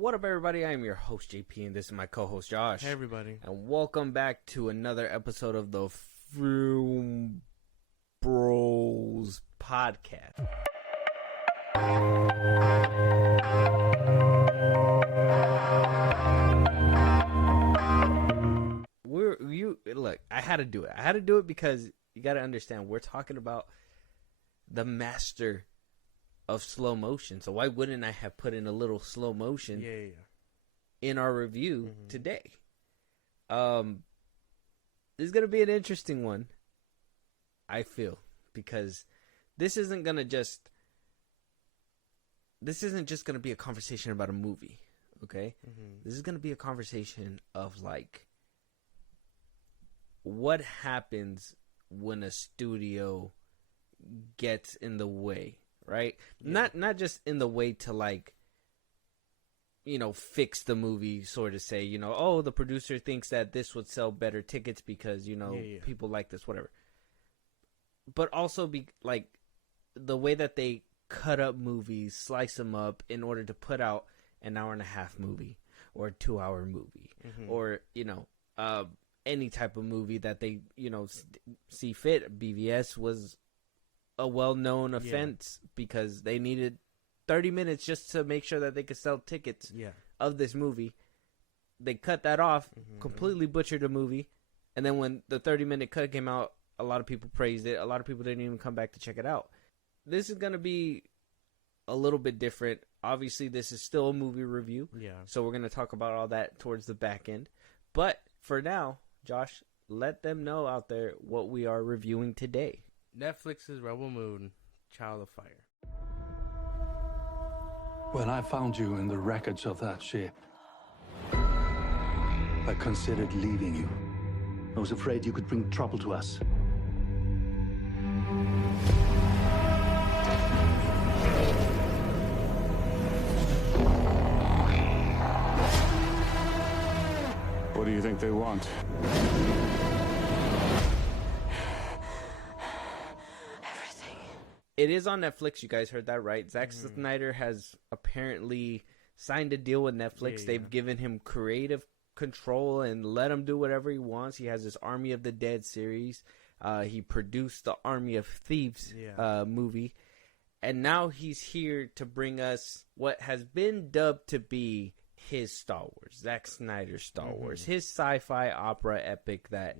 What up, everybody? I am your host, JP, and this is my co-host, Josh. Hey, everybody. And welcome back to another episode of the Filmbros podcast. Look, I had to do it. I had to do it because you got to understand, we're talking about the master of slow motion. So why wouldn't I have put in a little slow motion in our review today? This is going to be an interesting one, I feel, because this isn't just going to be a conversation about a movie, okay? This is going to be a conversation of, like, what happens when a studio gets in the way, right? Not just in the way to, like, you know, fix the movie, sort of say, you know, oh, the producer thinks that this would sell better tickets because, you know, people like this, whatever. But also be like the way that they cut up movies, slice them up in order to put out an hour and a half movie or a 2-hour movie or, you know, any type of movie that they, you know, see fit. BVS was a well-known offense because they needed 30 minutes just to make sure that they could sell tickets of this movie. They cut that off, completely butchered the movie, and then when the 30-minute cut came out, a lot of people praised it. A lot of people didn't even come back to check it out. This is going to be a little bit different. Obviously, this is still a movie review, so we're going to talk about all that towards the back end. But for now, Josh, let them know out there what we are reviewing today. Netflix's Rebel Moon, Child of Fire. When I found you in the wreckage of that ship, I considered leaving you. I was afraid you could bring trouble to us. What do you think they want? Everything. It is on Netflix. You guys heard that right. Zack Snyder has apparently signed a deal with Netflix. They've given him creative control and let him do whatever he wants. He has this Army of the Dead series. He produced the Army of Thieves movie. And now he's here to bring us what has been dubbed to be his Star Wars, Zack Snyder's Star Wars, his sci-fi opera epic that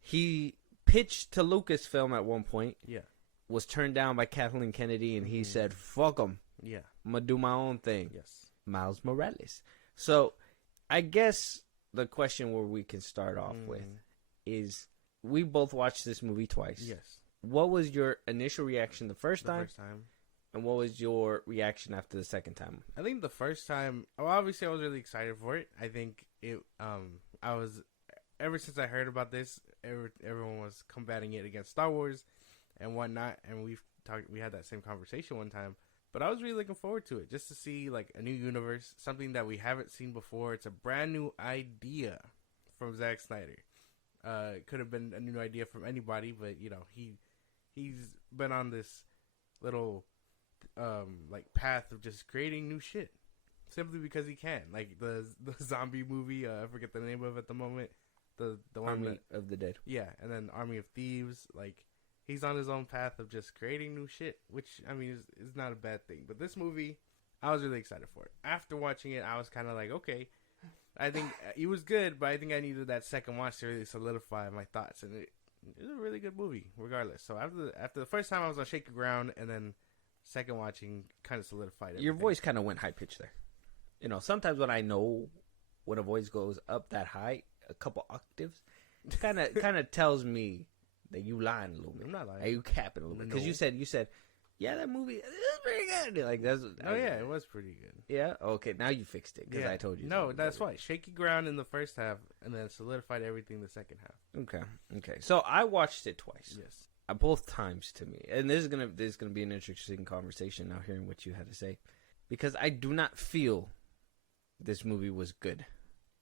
he pitched to Lucasfilm at one point, was turned down by Kathleen Kennedy, and he said, fuck them, I'm going to do my own thing, Miles Morales. So I guess the question where we can start off with is, we both watched this movie twice. What was your initial reaction the first time? And what was your reaction after the second time? I think the first time, well, obviously I was really excited for it. I think it, I was, ever since I heard about this, everyone was combating it against Star Wars and whatnot. And we had that same conversation one time. But I was really looking forward to it, just to see, like, a new universe, something that we haven't seen before. It's a brand new idea from Zack Snyder. It could have been a new idea from anybody, but, you know, he's been on this little like path of just creating new shit simply because he can. Like the zombie movie, I forget the name of it at the moment. The one Army of the Dead. Yeah, and then Army of Thieves. Like, he's on his own path of just creating new shit, which, I mean, is not a bad thing. But this movie, I was really excited for it. After watching it, I was kind of like, okay, I think it was good, but I think I needed that second watch to really solidify my thoughts. And it was a really good movie, regardless. So after the first time, I was on shaky ground, and then second watching kind of solidified everything. Your voice kind of went high pitched there. You know, sometimes when I know when a voice goes up that high, a couple octaves, it kind of tells me that you lying a little bit. I'm not lying. Are you capping a little bit? Because you said, yeah, that movie is pretty good. Like it was pretty good. Yeah. Okay, now you fixed it because I told you. No, that's why shaky ground in the first half, and then solidified everything the second half. Okay. So I watched it twice. Yes. Both times to me, and this is gonna be an interesting conversation now, hearing what you had to say, because I do not feel this movie was good.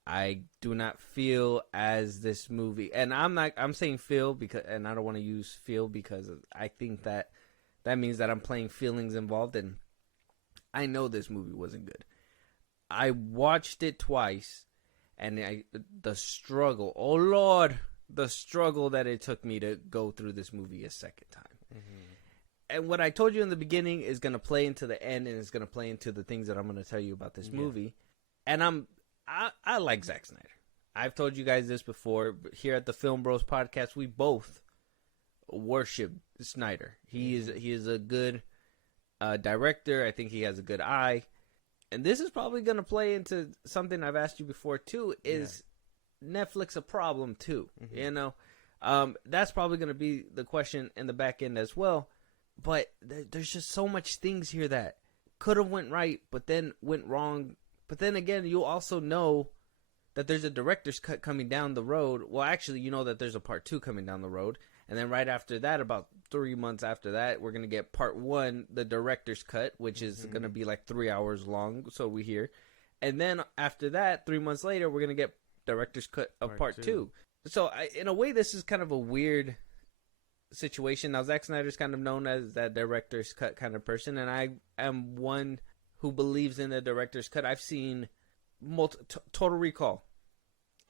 I do not feel as this movie, and I'm saying feel because, and I don't want to use feel because I think that means that I'm playing feelings involved, and I know this movie wasn't good. I watched it twice, and the struggle. Oh Lord, the struggle that it took me to go through this movie a second time. And what I told you in the beginning is going to play into the end, and it's going to play into the things that I'm going to tell you about this movie. And I like Zack Snyder. I've told you guys this before. But here at the Filmbros podcast, we both worship Snyder. He is a good director. I think he has a good eye. And this is probably going to play into something I've asked you before too. Is Netflix a problem too? You know, that's probably going to be the question in the back end as well. But there's just so much things here that could have went right, but then went wrong. But then again, you also know that there's a director's cut coming down the road. Well, actually, you know that there's a part 2 coming down the road. And then right after that, about 3 months after that, we're going to get part 1, the director's cut, which is going to be like 3 hours long, so we hear. And then after that, 3 months later, we're going to get director's cut of part 2. So in a way, this is kind of a weird situation. Now, Zack Snyder's kind of known as that director's cut kind of person, and I am one who believes in the director's cut. I've seen Total Recall.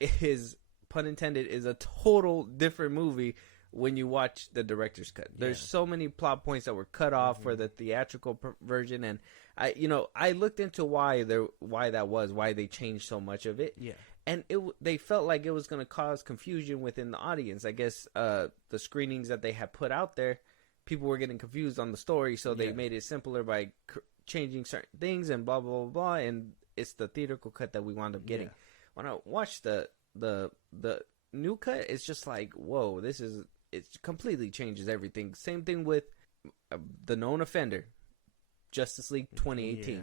Is, pun intended, is a total different movie when you watch the director's cut. There's so many plot points that were cut off for the theatrical version, and I looked into why that was, why they changed so much of it. Yeah. And they felt like it was going to cause confusion within the audience. I guess the screenings that they had put out there, people were getting confused on the story, so they made it simpler by changing certain things and blah, blah, blah, blah, and it's the theatrical cut that we wound up getting. When I watched the new cut, it's just like, whoa, it completely changes everything. Same thing with The Known Offender, Justice League 2018. Yeah.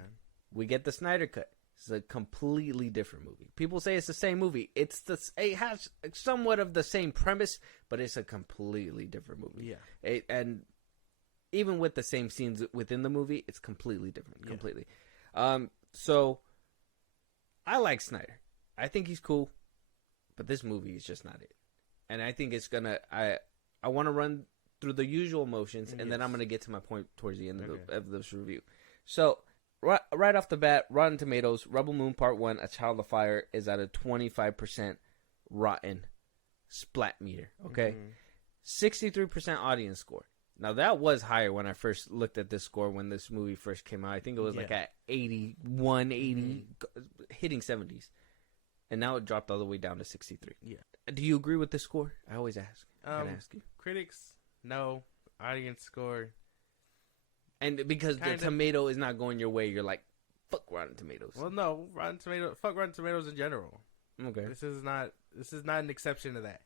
We get the Snyder cut. It's a completely different movie. People say it's the same movie. It has somewhat of the same premise, but it's a completely different movie. Yeah. And even with the same scenes within the movie, it's completely different. Completely. So I like Snyder. I think he's cool, but this movie is just not it. And I think it's gonna. I want to run through the usual motions, and then I'm gonna get to my point towards the end of this review. So. Right off the bat, Rotten Tomatoes, Rebel Moon Part 1, A Child of Fire is at a 25% rotten splat meter, okay? 63% audience score. Now, that was higher when I first looked at this score when this movie first came out. I think it was like at 81, 80, hitting 70s. And now it dropped all the way down to 63. Yeah. Do you agree with this score? I always ask. I ask you. Critics, no. Audience score, and because the tomato is not going your way, you're like, fuck Rotten Tomatoes. Well, no, fuck Rotten Tomatoes in general. Okay. This is not an exception to that.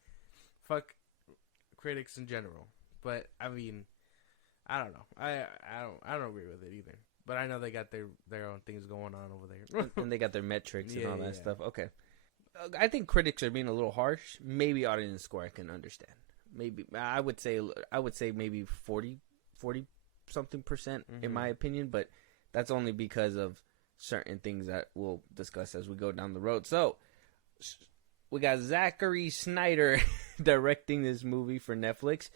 Fuck critics in general. But I mean, I don't know. I don't agree with it either. But I know they got their own things going on over there. And they got their metrics and all that stuff. Okay. I think critics are being a little harsh. Maybe audience score I can understand. Maybe I would say maybe 40 something percent in my opinion, but that's only because of certain things that we'll discuss as we go down the road. So we got Zachary Snyder directing this movie for Netflix.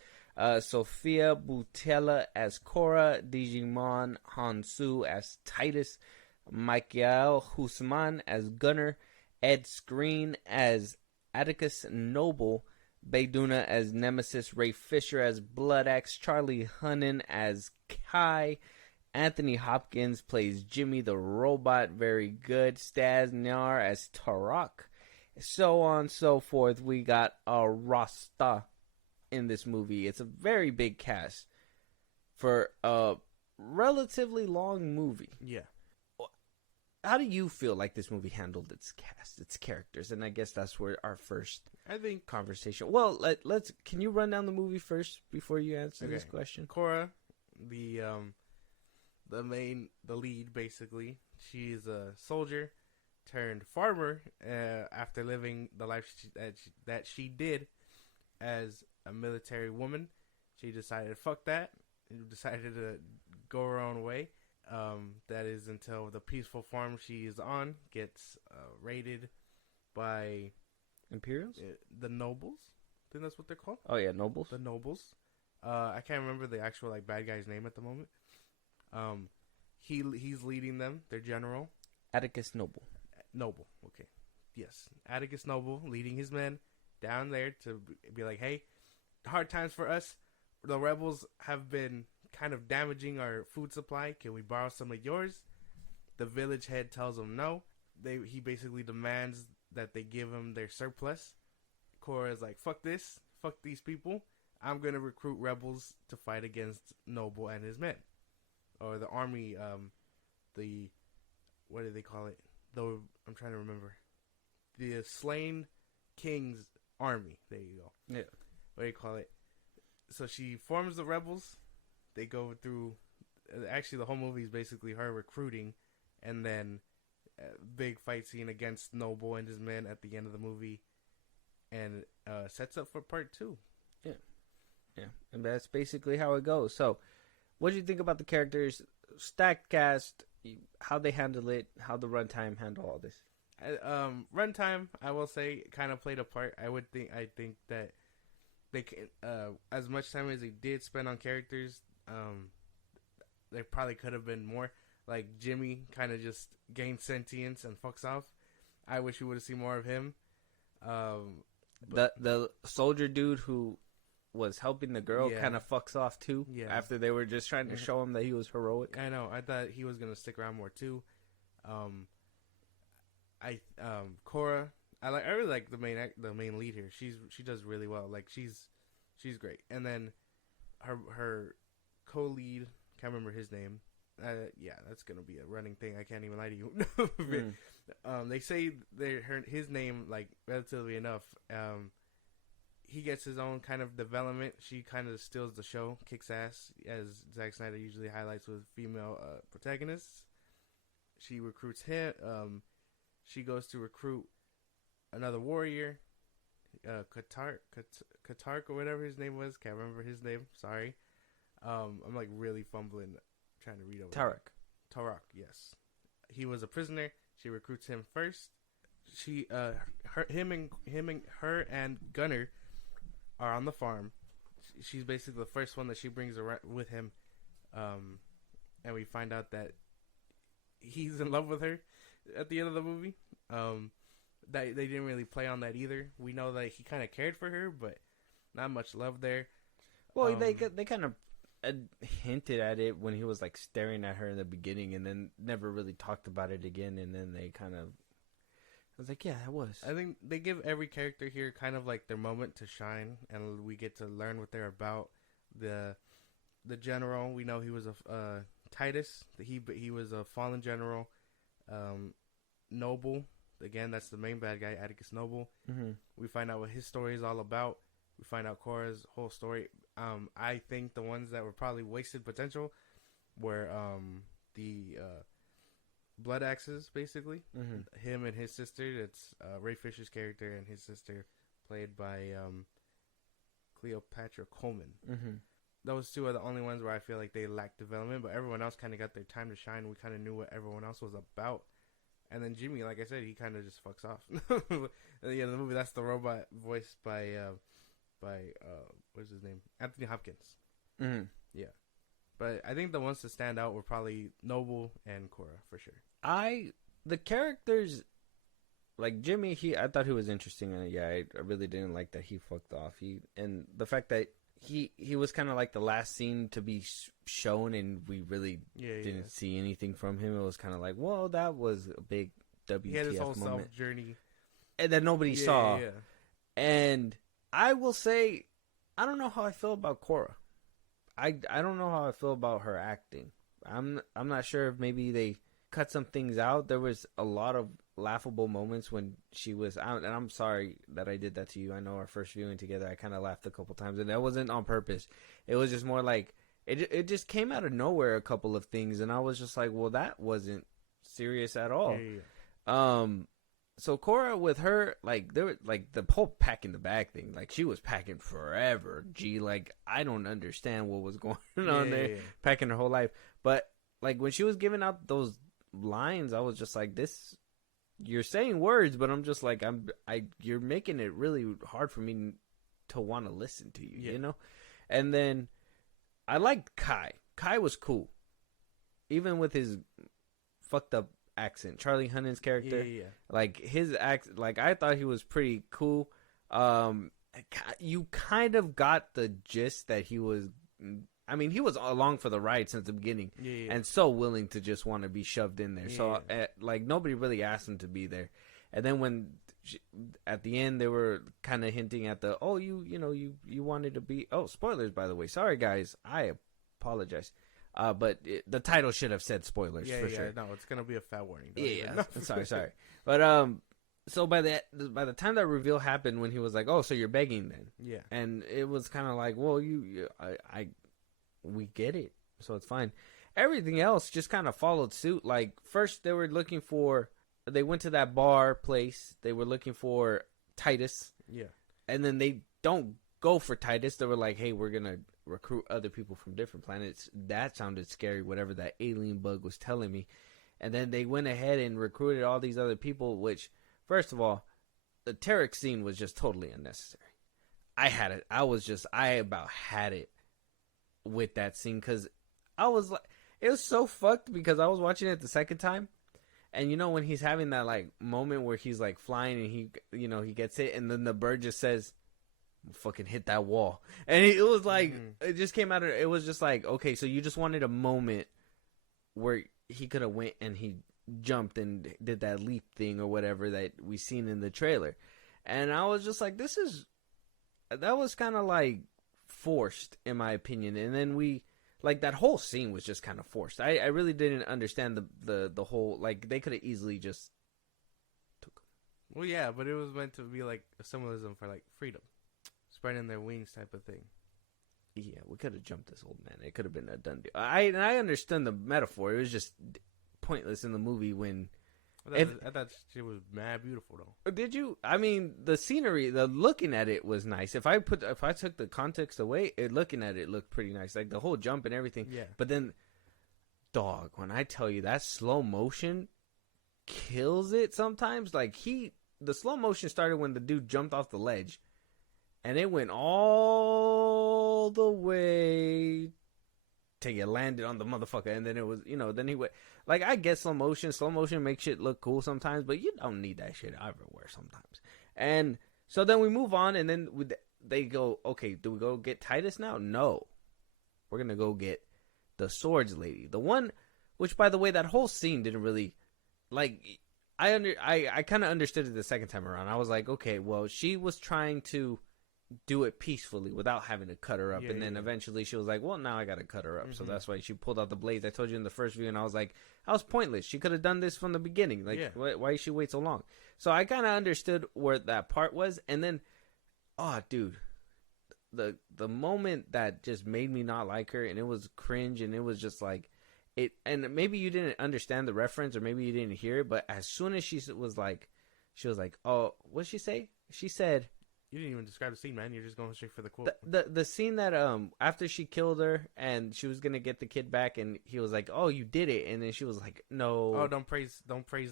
Sophia Boutella as Cora, Digimon Hansu as Titus, Michael Guzman as Gunner, Ed Skrein as Atticus Noble, Bayduna as Nemesis, Ray Fisher as Bloodaxe, Charlie Hunnam as Kai, Anthony Hopkins plays Jimmy the Robot, very good, Staz Nar as Tarak, so on and so forth. We got a Rasta in this movie. It's a very big cast for a relatively long movie. Yeah. How do you feel like this movie handled its cast, its characters? And I guess that's where our first conversation. Well, let's. Can you run down the movie first before you answer this question? Cora, the lead, basically. She's a soldier turned farmer after living the life that she did as a military woman. She decided, fuck that, and decided to go her own way. That is until the peaceful farm she is on gets raided by Imperials? The nobles. I think that's what they're called. Oh yeah, nobles. The nobles. I can't remember the actual bad guy's name at the moment. He's leading them, their general, Atticus Noble. Noble. Okay. Yes. Atticus Noble leading his men down there to be like, hey, hard times for us. The rebels have been kind of damaging our food supply. Can we borrow some of yours? The village head tells him no. He basically demands that they give him their surplus. Korra's like, fuck this. Fuck these people. I'm going to recruit rebels to fight against Noble and his men. Or the army, what do they call it? Though I'm trying to remember. The Slain King's Army. There you go. Yeah. What do you call it? So she forms the rebels. They go through. Actually, the whole movie is basically her recruiting, and then a big fight scene against Noble and his men at the end of the movie, and sets up for part 2. Yeah, and that's basically how it goes. So, what do you think about the characters, stacked cast, how they handle it, how the runtime handle all this? Runtime, I will say, kind of played a part. I think that they can, as much time as they did spend on characters, there probably could have been more. Like Jimmy kind of just gained sentience and fucks off. I wish we would have seen more of him. The soldier dude who was helping the girl kind of fucks off too. Yeah. After they were just trying to show him that he was heroic. I know. I thought he was gonna stick around more too. Korra. I really like the main lead here. She does really well. Like she's great. And then her co-lead, can't remember his name. Yeah, that's gonna be a running thing. I can't even lie to you. They say his name like relatively enough. He gets his own kind of development. She kind of steals the show, kicks ass, as Zack Snyder usually highlights with female protagonists. She recruits him. She goes to recruit another warrior, Katark or whatever his name was. Can't remember his name. Sorry. I'm like really fumbling trying to read over. Tarak, yes. He was a prisoner. She recruits him first. Her and Gunner are on the farm. She's basically the first one that she brings around with him, and we find out that he's in love with her at the end of the movie. That they didn't really play on that either. We know that he kind of cared for her, but not much love there. Well, they kind of hinted at it when he was like staring at her in the beginning, and then never really talked about it again. And then they kind of, I was like, yeah, that was. I think they give every character here kind of like their moment to shine, and we get to learn what they're about. The general, we know he was a Titus. He was a fallen general. Noble, again, that's the main bad guy, Atticus Noble. Mm-hmm. We find out what his story is all about. We find out Korra's whole story. I think the ones that were probably wasted potential were the blood axes, basically. Mm-hmm. Him and his sister. It's Ray Fisher's character and his sister, played by Cleopatra Coleman. Mm-hmm. Those two are the only ones where I feel like they lack development, but everyone else kind of got their time to shine. We kind of knew what everyone else was about. And then Jimmy, like I said, he kind of just fucks off. At the end of the movie, that's the robot voiced by what's his name? Anthony Hopkins. Mm-hmm. Yeah. But I think the ones to stand out were probably Noble and Korra, for sure. The characters, like Jimmy, I thought he was interesting. And yeah, I really didn't like that he fucked off. And the fact that he was kind of like the last scene to be shown, and we really didn't see anything from him. It was kind of like, well, that was a big WTF he had his whole moment. self journey, and that nobody saw. Yeah. And I will say, I don't know how I feel about Korra. I don't know how I feel about her acting. I'm not sure if maybe they cut some things out. There was a lot of laughable moments when she was out, and I'm sorry that I did that to you. I know our first viewing together, I kind of laughed a couple times, and that wasn't on purpose. It was just more like it just came out of nowhere, a couple of things, and I was just like, well, that wasn't serious at all. So Korra, with her, like, there was, like, the whole packing the bag thing, like, she was packing forever. Like, I don't understand what was going on there, packing her whole life. But, like, when she was giving out those lines, I was just like, you're saying words, but I'm just like, you're making it really hard for me to want to listen to you, you know? And then, I liked Kai. Kai was cool. Even with his fucked up accent. Charlie Hunnam's character, Yeah. like his accent, like I thought he was pretty cool. You kind of got the gist that he was. I mean, he was along for the ride since the beginning, and so willing to just want to be shoved in there. So, like, nobody really asked him to be there. And then when at the end they were kind of hinting at the, you wanted to be. Oh, spoilers, by the way. Sorry, guys. I apologize. But the title should have said spoilers for sure. No, it's gonna be a fat warning. Sorry. But so by the time that reveal happened, when he was like, "Oh, so you're begging then?" Yeah. And it was kind of like, "Well, we get it, so it's fine." Everything else just kind of followed suit. Like first, they went to that bar place. They were looking for Titus. Yeah. And then they don't go for Titus. They were like, "Hey, we're gonna recruit other people from different planets." That sounded scary. Whatever that alien bug was telling me. And then they went ahead and recruited all these other people, which, first of all, the Tarek scene was just totally unnecessary. I about had it with that scene because I was like, it was so fucked because I was watching it the second time. And when he's having that like moment where he's like flying and he gets hit and then the bird just says, fucking hit that wall. And it was like, it just came out of, it was just like, okay, so you just wanted a moment where he could have went and he jumped and did that leap thing or whatever that we seen in the trailer. And I was just like, that was kind of like forced in my opinion. And then that whole scene was just kind of forced. I really didn't understand the whole, like they could have easily just took him. Well, yeah, but it was meant to be like a symbolism for like freedom. Spreading their wings type of thing. Yeah, we could have jumped this old man. It could have been a done deal. I understand the metaphor. It was just pointless in the movie when... I thought she was mad beautiful, though. Did you? I mean, the scenery, the looking at it was nice. If I took the context away, looking at it looked pretty nice. Like the whole jump and everything. Yeah. But then, dog, when I tell you that slow motion kills it sometimes. Like the slow motion started when the dude jumped off the ledge. And it went all the way till you landed on the motherfucker. And then it was, then he went. Like, I get slow motion. Slow motion makes shit look cool sometimes. But you don't need that shit everywhere sometimes. And so then we move on. And then they go, okay, do we go get Titus now? No. We're going to go get the swords lady. The one, which, by the way, that whole scene didn't really, like, I kind of understood it the second time around. I was like, okay, well, she was trying to do it peacefully without having to cut her up. And then eventually she was like, well, now I got to cut her up. So that's why she pulled out the blades. I told you in the first view, and I was like, that was pointless. She could have done this from the beginning. Like, why did she wait so long? So I kind of understood where that part was. And then, oh, dude, the moment that just made me not like her, and it was cringe, and it was just like, it. And maybe you didn't understand the reference, or maybe you didn't hear it, but as soon as she was like, oh, what did she say? She said, you didn't even describe the scene, man. You're just going straight for the quote. The scene that after she killed her and she was gonna get the kid back, and he was like, "Oh, you did it," and then she was like, "No." Oh, don't praise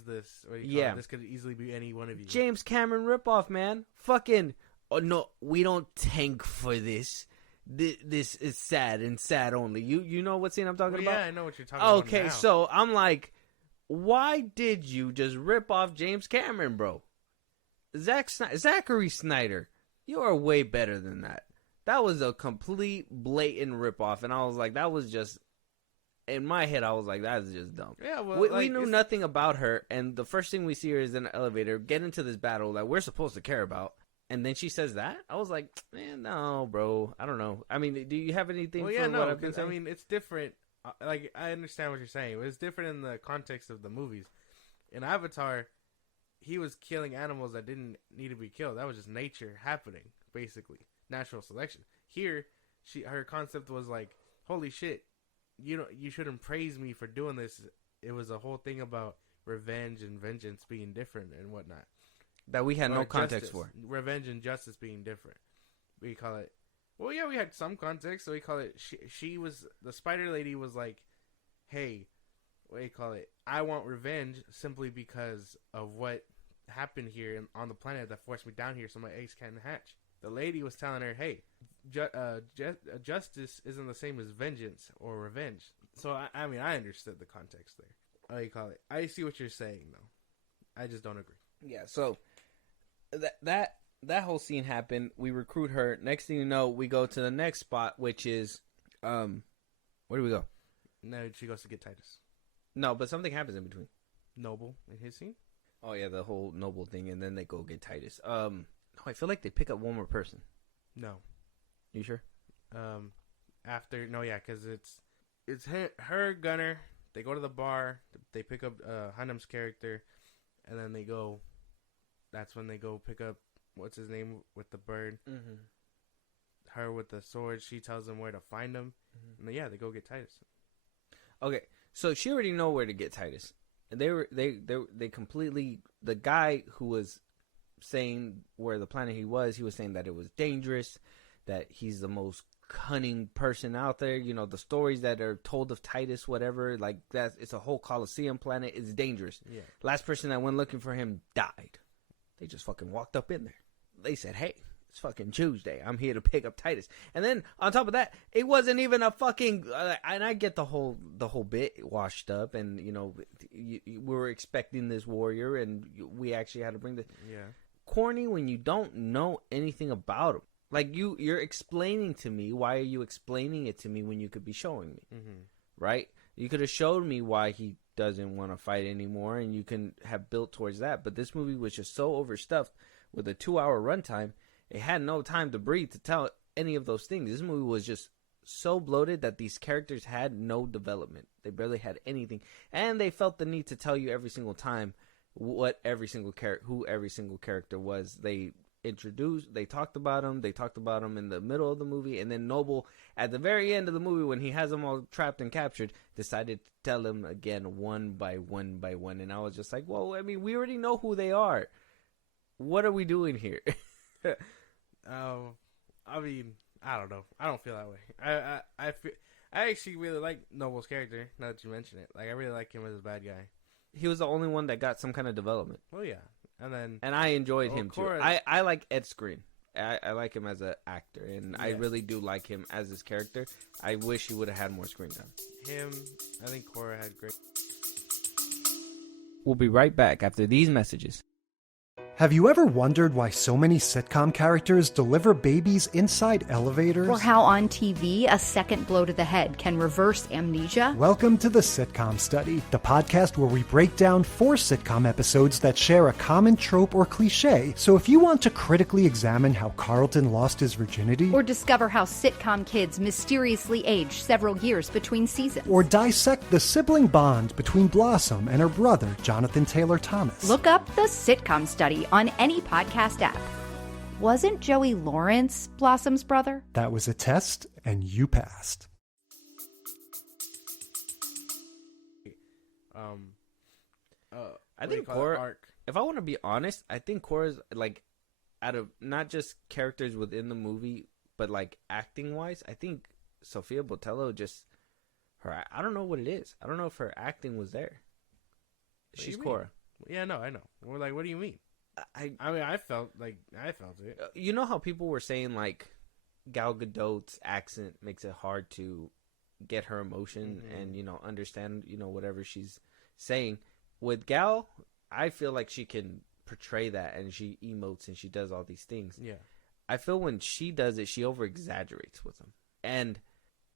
this. Yeah, this could easily be any one of you. James Cameron ripoff, man. Fucking. Oh no, we don't tank for this. This is sad and sad only. You know what scene I'm talking about? Yeah, I know what you're talking about. Okay, so I'm like, why did you just rip off James Cameron, bro? Zachary Snyder, you are way better than that. That was a complete blatant ripoff, and I was like, that was just, in my head, I was like, that is just dumb. Yeah, well, we knew nothing about her, and the first thing we see her is in an elevator, get into this battle that we're supposed to care about, and then she says that? I was like, man, no, bro, I don't know. I mean, do you have anything what I've been saying? I mean, it's different. Like, I understand what you're saying, but it's different in the context of the movies. In Avatar, he was killing animals that didn't need to be killed. That was just nature happening, basically. Natural selection. Here, her concept was like, holy shit, you shouldn't praise me for doing this. It was a whole thing about revenge and vengeance being different and whatnot. That we had no context for. Revenge and justice being different. We call it, well, yeah, we had some context, so we call it, she was, the spider lady was like, hey, what do you call it? I want revenge simply because of what happened here on the planet that forced me down here so my eggs can't hatch. The lady was telling her, hey, justice isn't the same as vengeance or revenge. So, I mean, I understood the context there. you call it? I see what you're saying though. I just don't agree. Yeah. So that whole scene happened. We recruit her. Next thing you know, we go to the next spot, which is where do we go? No, she goes to get Titus. No, but something happens in between. Noble in his scene. Oh yeah, the whole Noble thing, and then they go get Titus. No, I feel like they pick up one more person. No. You sure? After because it's her Gunner. They go to the bar. They pick up Hunnam's character, and then they go. That's when they go pick up what's his name with the bird. Mm-hmm. Her with the sword. She tells them where to find him, and then, they go get Titus. Okay, so she already know where to get Titus. And they completely, the guy who was saying where the planet he was saying that it was dangerous, that he's the most cunning person out there. You know, the stories that are told of Titus, whatever, like that, it's a whole Colosseum planet. It's dangerous. Yeah. Last person that went looking for him died. They just fucking walked up in there. They said, hey, it's fucking Tuesday. I'm here to pick up Titus. And then on top of that, it wasn't even a fucking. And I get the whole bit washed up, and you know, we were expecting this warrior, and we actually had to bring the. Yeah. Corny when you don't know anything about him. Like you're explaining to me. Why are you explaining it to me when you could be showing me? Mm-hmm. Right? You could have showed me why he doesn't want to fight anymore, and you can have built towards that. But this movie was just so overstuffed with a 2-hour runtime. It had no time to breathe to tell any of those things. This movie was just so bloated that these characters had no development. They barely had anything. And they felt the need to tell you every single time who every single character was. They talked about him in the middle of the movie, and then Noble, at the very end of the movie, when he has them all trapped and captured, decided to tell him again one by one. And I was just like, well, I mean, we already know who they are. What are we doing here? I mean, I don't know. I don't feel that way. I actually really like Noble's character. Now that you mention it, like I really like him as a bad guy. He was the only one that got some kind of development. Oh yeah, and I enjoyed him too. I like Ed Skrein. I like him as an actor, and I really do like him as his character. I wish he would have had more screen time. I think Cora had great. We'll be right back after these messages. Have you ever wondered why so many sitcom characters deliver babies inside elevators? Or how on TV a second blow to the head can reverse amnesia? Welcome to the Sitcom Study, the podcast where we break down 4 sitcom episodes that share a common trope or cliche. So if you want to critically examine how Carlton lost his virginity, or discover how sitcom kids mysteriously age several years between seasons, or dissect the sibling bond between Blossom and her brother, Jonathan Taylor Thomas, look up the Sitcom Study on any podcast app. Wasn't Joey Lawrence Blossom's brother? That was a test, and you passed. I think Cora, if I want to be honest, I think Cora's, like, out of not just characters within the movie, but, like, acting-wise, I think Sofia Boutella I don't know what it is. I don't know if her acting was there. She's Cora. Yeah, no, I know. We're like, what do you mean? I mean, I felt it. You know how people were saying, like, Gal Gadot's accent makes it hard to get her emotion and, you know, understand, you know, whatever she's saying. With Gal, I feel like she can portray that, and she emotes and she does all these things. Yeah. I feel when she does it, she over-exaggerates with them. And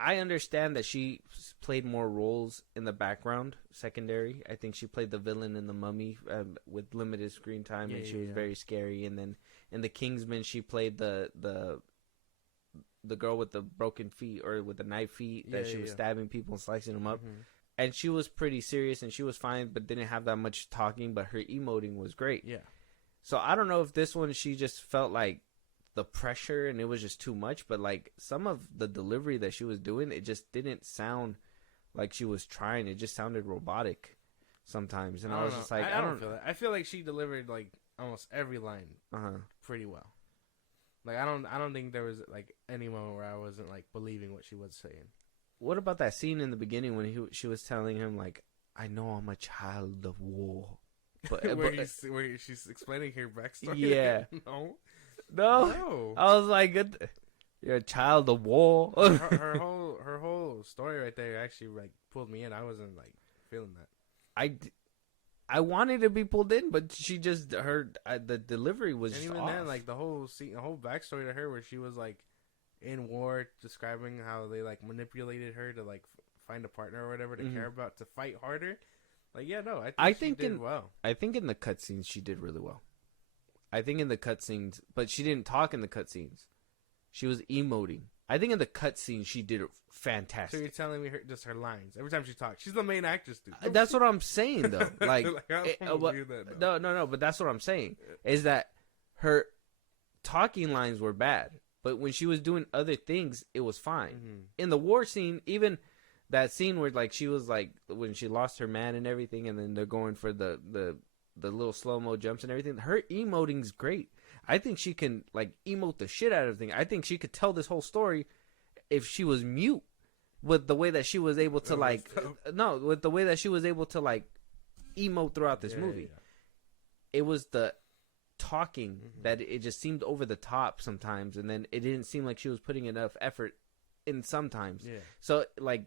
I understand that she played more roles in the background, secondary. I think she played the villain in The Mummy with limited screen time, and she was very scary. And then in The Kingsman, she played the girl with the broken feet, or with the knife feet, that she was stabbing people and slicing them up. Mm-hmm. And she was pretty serious, and she was fine, but didn't have that much talking, but her emoting was great. Yeah. So I don't know if this one, she just felt like the pressure and it was just too much, but like some of the delivery that she was doing, it just didn't sound like she was trying. It just sounded robotic sometimes, and I was just like, I don't feel that. I feel like she delivered like almost every line pretty well. Like I don't think there was like any moment where I wasn't like believing what she was saying. What about that scene in the beginning when she was telling him, like, I know I'm a child of war, but where she's explaining her backstory? Yeah. No. I was like, you're a child of war. her whole story right there actually like pulled me in. I wasn't like feeling that. I wanted to be pulled in, but she just the delivery was and just even off. then, like the whole scene, the whole backstory to her, where she was like in war, describing how they like manipulated her to like find a partner or whatever to care about, to fight harder. Like, yeah, no, I think she did well. I think in the cutscenes she did really well. I think in the cutscenes, but she didn't talk in the cutscenes. She was emoting. I think in the cutscenes she did fantastic. So you're telling me just her lines every time she talks? She's the main actress, dude. That's what I'm saying, though. Like, I don't believe that, no. No. But that's what I'm saying is that her talking lines were bad, but when she was doing other things, it was fine. In the war scene, even that scene where like she was like when she lost her man and everything, and then they're going for the little slow-mo jumps and everything. Her emoting's great. I think she can like emote the shit out of things. I think she could tell this whole story if she was mute, with the way that she was able to with the way that she was able to like emote throughout this movie. Yeah. It was the talking that it just seemed over the top sometimes, and then it didn't seem like she was putting enough effort in sometimes. Yeah. So like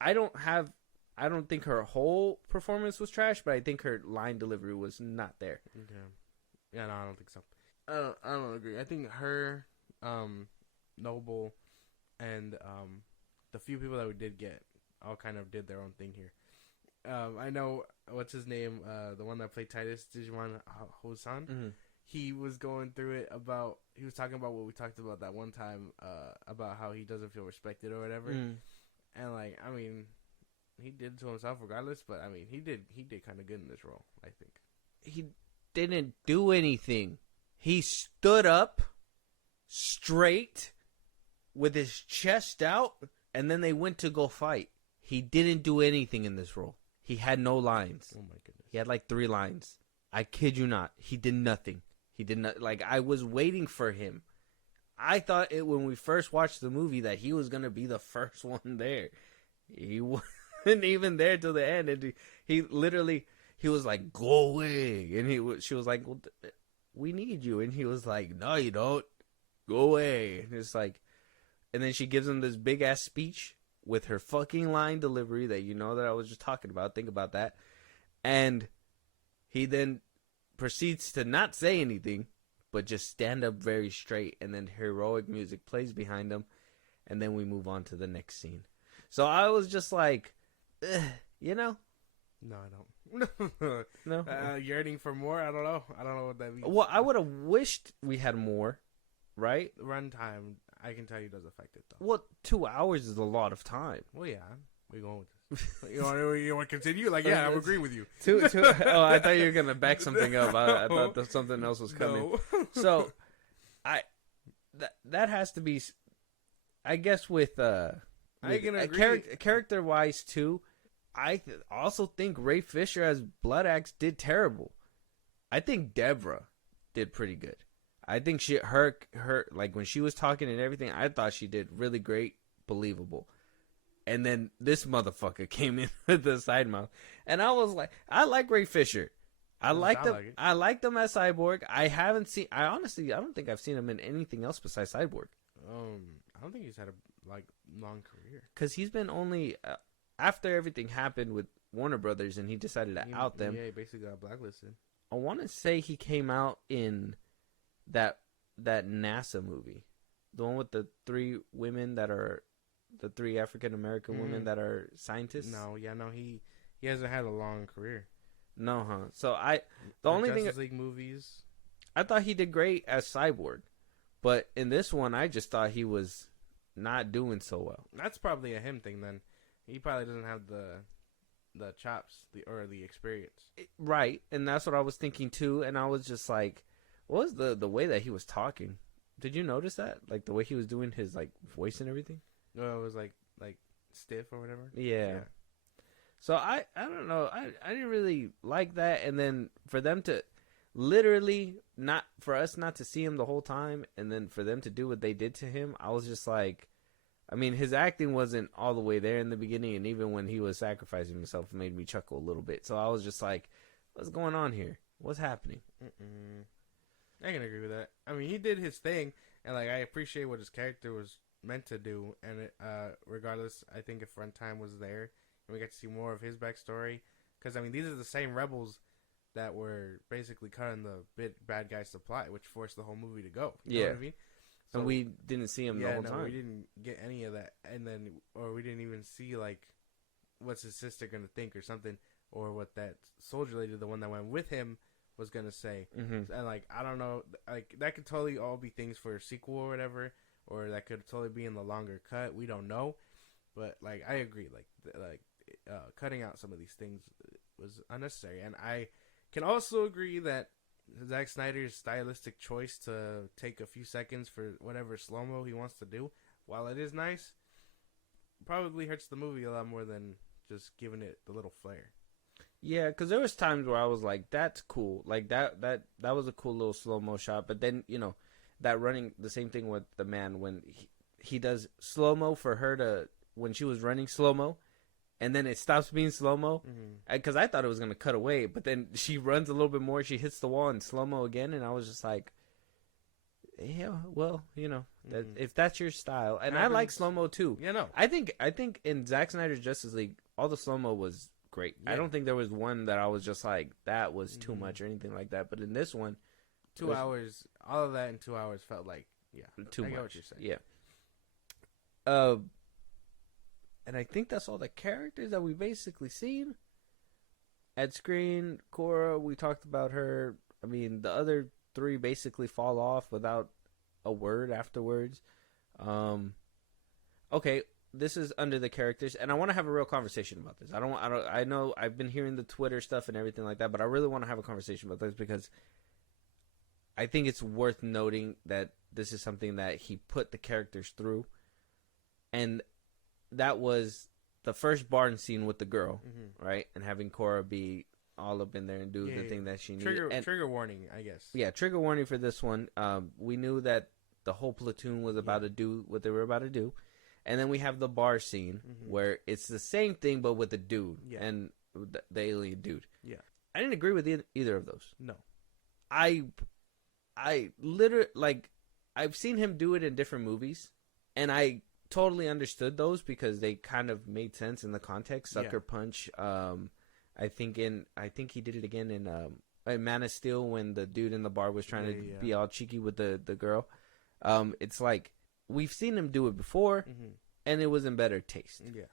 I don't think her whole performance was trash, but I think her line delivery was not there. Okay. Yeah, no, I don't think so. I don't agree. I think her, Noble, and the few people that we did get all kind of did their own thing here. I know what's his name, the one that played Titus, Digimon Hosan. He was going through it about. He was talking about what we talked about that one time, about how he doesn't feel respected or whatever. And like, I mean, he did it to himself regardless. But I mean, he did kind of good in this role. I think he didn't do anything. He stood up straight with his chest out, and then they went to go fight. He didn't do anything in this role. He had no lines. Oh my goodness. He had like 3 lines. I kid you not. He did nothing. He did not. Like, I was waiting for him. I thought when we first watched the movie that he was going to be the first one there. He wasn't even there till the end. And he literally, he was like, go away. And she was like, well, we need you. And he was like, no, you don't. Go away. And it's like, and then she gives him this big ass speech with her fucking line delivery that you know that I was just talking about. Think about that. And he then proceeds to not say anything, but just stand up very straight. And then heroic music plays behind him. And then we move on to the next scene. So I was just like, you know? No, I don't. No, yearning for more. I don't know what that means. Well, I would have wished we had more, right? Runtime, I can tell you, does affect it though. Well, 2 hours is a lot of time. Well, yeah, we're going with this. You want to continue? Like, yeah, I'm agreeing with you. Oh, I thought you were gonna back something up. I thought that something else was coming. No. So, that has to be, I guess, with character wise too. I also think Ray Fisher as Blood Axe did terrible. I think Deborah did pretty good. I think her like when she was talking and everything, I thought she did really great, believable. And then this motherfucker came in with the side mouth, and I was like, I like Ray Fisher. I liked him. I liked him as Cyborg. I don't think I've seen him in anything else besides Cyborg. I don't think he's had a long career. Because he's been only. After everything happened with Warner Brothers and he decided to out them. Yeah, he basically got blacklisted. I want to say he came out in that NASA movie. The one with the 3 women that are the 3 African American women that are scientists. No, he hasn't had a long career. No, huh? So the only Justice League movies. I thought he did great as Cyborg. But in this one I just thought he was not doing so well. That's probably a him thing then. He probably doesn't have the chops or the experience. Right, and that's what I was thinking too. And I was just like, what was the way that he was talking? Did you notice that? Like the way he was doing his like voice and everything? No, it was like stiff or whatever. Yeah. So I don't know. I didn't really like that. And then for them to literally for us not to see him the whole time, and then for them to do what they did to him, I was just like, I mean, his acting wasn't all the way there in the beginning, and even when he was sacrificing himself, it made me chuckle a little bit. So I was just like, what's going on here? What's happening? I can agree with that. I mean, he did his thing, and I appreciate what his character was meant to do. And regardless, I think if runtime was there and we got to see more of his backstory, Because I mean, these are the same rebels that were basically cutting the bad guy supply, which forced the whole movie to go. You know what I mean? So, and we didn't see him the whole time. We didn't get any of that, and then we didn't even see like what's his sister gonna think or something, or what that soldier lady, the one that went with him, was gonna say. And like I don't know, like that could totally all be things for a sequel or whatever, or that could totally be in the longer cut. We don't know, but like I agree, like cutting out some of these things was unnecessary, and I can also agree that Zack Snyder's stylistic choice to take a few seconds for whatever slow-mo he wants to do, while it is nice, probably hurts the movie a lot more than just giving it the little flair. Yeah, because there was times where I was like, that's cool. Like, that was a cool little slow-mo shot. But then, you know, that running, the same thing with the man when he does slow-mo for her to, when she was running slow-mo, and then it stops being slow-mo. Because I thought it was going to cut away. But then she runs a little bit more. She hits the wall and slow-mo again. And I was just like, yeah, well, you know, if that's your style. And I like slow-mo too. Yeah, no. I think in Zack Snyder's Justice League, all the slow-mo was great. Yeah. I don't think there was one that I was just like, that was too much or anything like that. But in this one, 2 hours, all of that in 2 hours felt like, too much. I get what you're saying. Yeah. And I think that's all the characters that we basically seen. At screen, Cora, we talked about her. I mean, the other three basically fall off without a word afterwards. Okay, this is under the characters, and I want to have a real conversation about this. I know I've been hearing the Twitter stuff and everything like that, but I really want to have a conversation about this because I think it's worth noting that this is something that he put the characters through, and that was the first barn scene with the girl, right? And having Cora be all up in there and do the thing that she needed. Trigger warning, I guess. Yeah, trigger warning for this one. We knew that the whole platoon was about to do what they were about to do. And then we have the bar scene where it's the same thing but with the dude and the alien dude. Yeah. I didn't agree with either of those. No. I literally, like, I've seen him do it in different movies, and I totally understood those because they kind of made sense in the context. Sucker Punch. I think he did it again in Man of Steel when the dude in the bar was trying to be all cheeky with the girl. It's like we've seen him do it before, and it was in better taste. Yeah.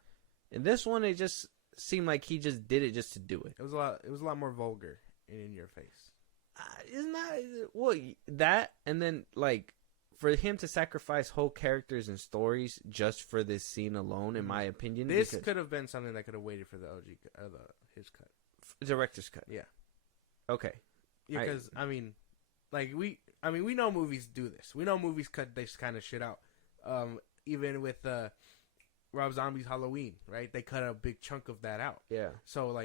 In this one, it just seemed like he just did it just to do it. It was a lot more vulgar and in your face. Isn't that that? And then like for him to sacrifice whole characters and stories just for this scene alone, in my opinion, this could have been something that could have waited for the his cut, director's cut. Yeah. Okay. Yeah, because we know movies do this. We know movies cut this kind of shit out. Even with Rob Zombie's Halloween, right? They cut a big chunk of that out. Yeah. So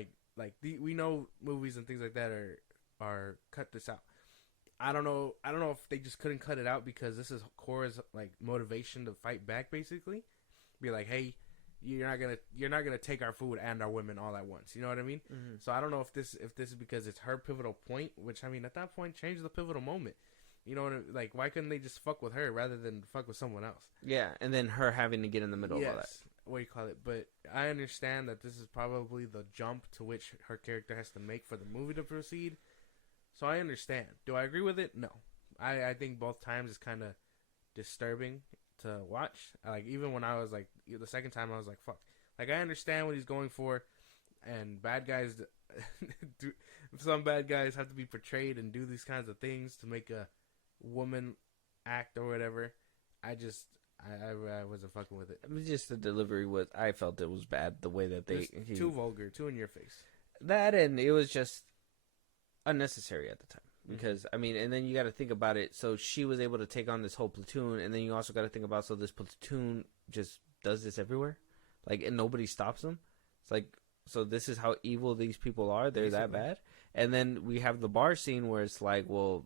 we know movies and things like that are cut this out. I don't know if they just couldn't cut it out because this is Cora's like motivation to fight back, basically. Be like, hey, you're not gonna take our food and our women all at once. You know what I mean? So I don't know if this is because it's her pivotal point. Which I mean, at that point, change the pivotal moment. You know what I mean? Like, why couldn't they just fuck with her rather than fuck with someone else? Yeah, and then her having to get in the middle of all that. What do you call it? But I understand that this is probably the jump to which her character has to make for the movie to proceed. So I understand. Do I agree with it? No. I think both times is kind of disturbing to watch. Like, even when I was like, the second time I was like, fuck. Like, I understand what he's going for, and bad guys, some bad guys have to be portrayed and do these kinds of things to make a woman act or whatever. I wasn't fucking with it. It was just the delivery I felt it was bad, the way that too vulgar, too in your face. That, and it was just unnecessary at the time. Because, I mean, and then you got to think about it. So she was able to take on this whole platoon, and then you also got to think about, so this platoon just does this everywhere? Like, and nobody stops them? It's like, so this is how evil these people are? They're basically that bad? And then we have the bar scene where it's like, well,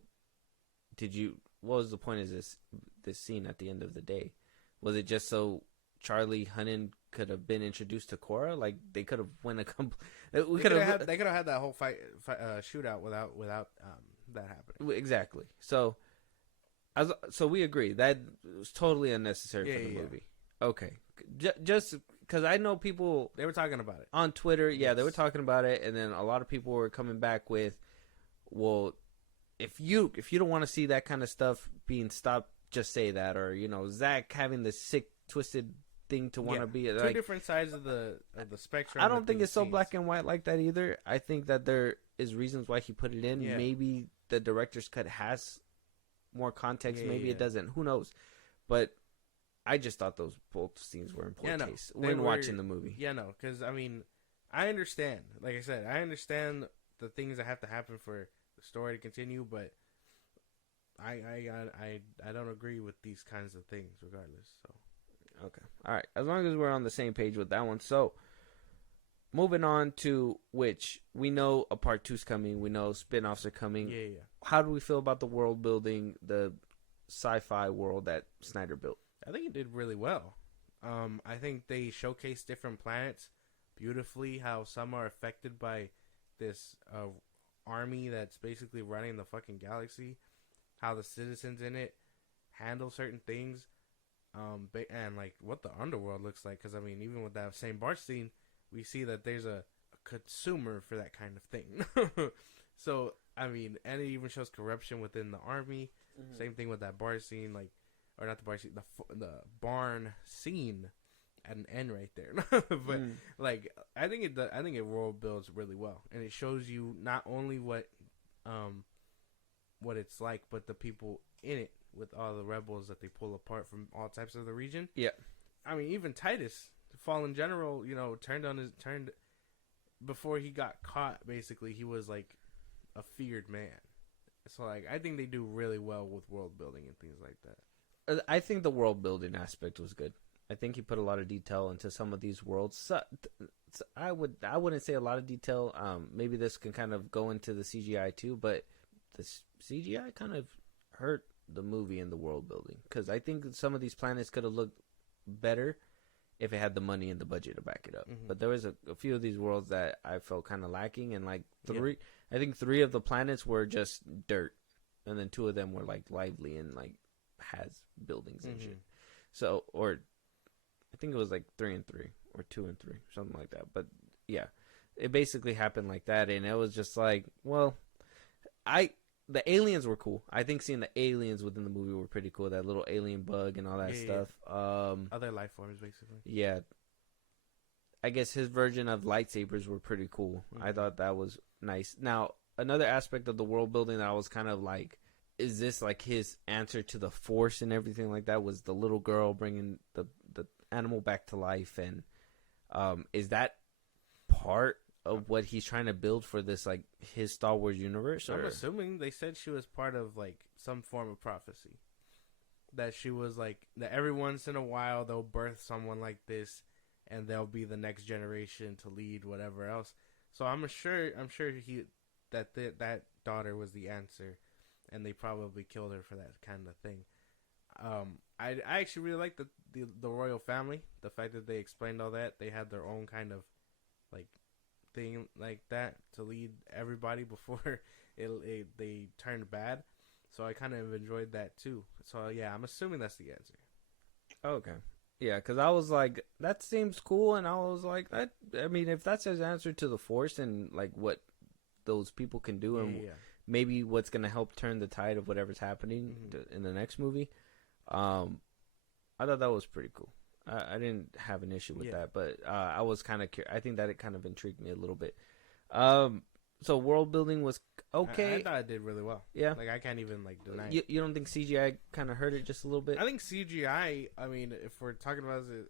what was the point of this scene at the end of the day? Was it just so Charlie Hunnam could have been introduced to Cora? Like, they could have they could have had that whole fight shootout without that happening. Exactly. So we agree that was totally unnecessary for the movie. Okay, just because I know people They were talking about it on Twitter. Yeah, they were Yes. talking about it, and then a lot of people were coming back with, well, if you don't want to see that kind of stuff being stopped, just say that, or Zach having the sick, twisted thing to want to be two like different sides of the spectrum. I don't think within it's so scenes. black and white like that either. I think that there is reasons why he put it in. Yeah. Maybe the director's cut has more context. Yeah, Maybe yeah. it doesn't. Who knows? But I just thought those both scenes were in poor taste They when were- watching the movie. Yeah, no, because I mean, I understand. Like I said, I understand the things that have to happen for the story to continue, but I don't agree with these kinds of things, regardless. So Okay. All right. As long as we're on the same page with that one. So, moving on to which we know a part 2's coming. We know spin-offs are coming. yeah. How do we feel about the world building, the sci-fi world that Snyder built? I think it did really well. I think they showcased different planets beautifully. How some are affected by this army that's basically running the fucking galaxy. How the citizens in it handle certain things. And like what the underworld looks like. Because I mean, even with that same bar scene, we see that there's a consumer for that kind of thing. So I mean, and it even shows corruption within the army. Same thing with that bar scene, like, or not the bar scene, the barn scene at an end right there. But like, I think it world builds really well, and it shows you not only what it's like, but the people in it with all the rebels that they pull apart from all types of the region. Yeah. I mean, even Titus, the fallen general, turned before he got caught. Basically, he was like a feared man. So like, I think they do really well with world building and things like that. I think the world building aspect was good. I think he put a lot of detail into some of these worlds. So I wouldn't say a lot of detail. Maybe this can kind of go into the CGI too, but the CGI kind of hurt the movie and the world building, because I think some of these planets could have looked better if it had the money and the budget to back it up. But there was a few of these worlds that I felt kind of lacking, and like I think 3 of the planets were just dirt, and then 2 of them were like lively and like has buildings and shit. So, or I think it was like 3 and 3 or 2 and 3, something like that. But yeah, it basically happened like that, and it was just like, well, the aliens were cool. I think seeing the aliens within the movie were pretty cool. That little alien bug and all that stuff. Other life forms, basically. Yeah. I guess his version of lightsabers were pretty cool. I thought that was nice. Now, another aspect of the world building that I was kind of like, is this like his answer to the Force and everything like that? Was the little girl bringing the animal back to life, and is that part of what he's trying to build for this, like, his Star Wars universe? Or? I'm assuming they said she was part of like some form of prophecy, that she was like, that every once in a while they'll birth someone like this, and they'll be the next generation to lead whatever else. So I'm sure that daughter was the answer, and they probably killed her for that kind of thing. I actually really like the royal family. The fact that they explained all that, they had their own kind of like thing like that to lead everybody before they turned bad. So I kind of enjoyed that too. So yeah, I'm assuming that's the answer. Okay. Yeah, because I was like, that seems cool, and I was like, I mean, if that's his answer to the Force and like what those people can do, and maybe what's gonna help turn the tide of whatever's happening in the next movie, I thought that was pretty cool. I didn't have an issue with that, but I was kind of I think that it kind of intrigued me a little bit. So world building was okay. I thought it did really well. Yeah, like I can't even like deny it. You don't think CGI kind of hurt it just a little bit? I think CGI. I mean, if we're talking about it,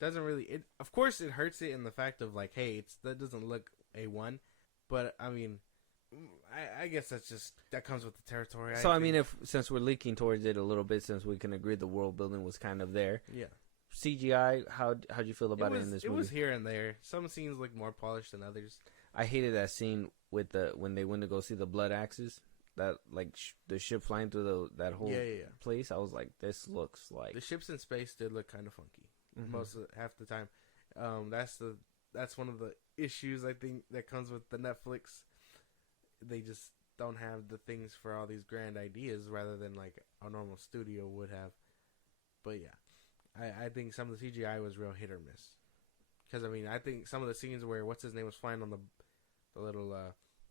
doesn't really. It of course it hurts it in the fact of like, hey, that doesn't look A1, but I mean, I guess that comes with the territory. So I mean, since we're leaking towards it a little bit, since we can agree the world building was kind of there. Yeah. CGI, how'd you feel about it in this movie? It was here and there. Some scenes look more polished than others. I hated that scene with when they went to go see the blood axes. That like the ship flying through that whole place. I was like, this looks like the ships in space did look kind of funky half the time. That's one of the issues I think that comes with the Netflix. They just don't have the things for all these grand ideas, rather than like a normal studio would have. But yeah. I think some of the CGI was real hit or miss. Because I mean, I think some of the scenes where what's his name was flying on the little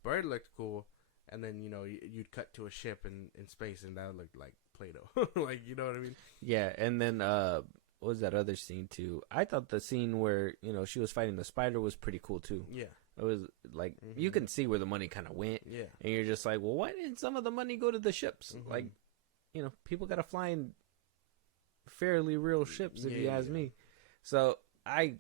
bird looked cool, and then you'd cut to a ship in space, and that looked like Play-Doh. Like, you know what I mean? Yeah, and then what was that other scene too? I thought the scene where she was fighting the spider was pretty cool too. Yeah. It was like you can see where the money kind of went. Yeah. And you're just like, well, why didn't some of the money go to the ships? Like, people got to fly in fairly real ships, if you ask me. So I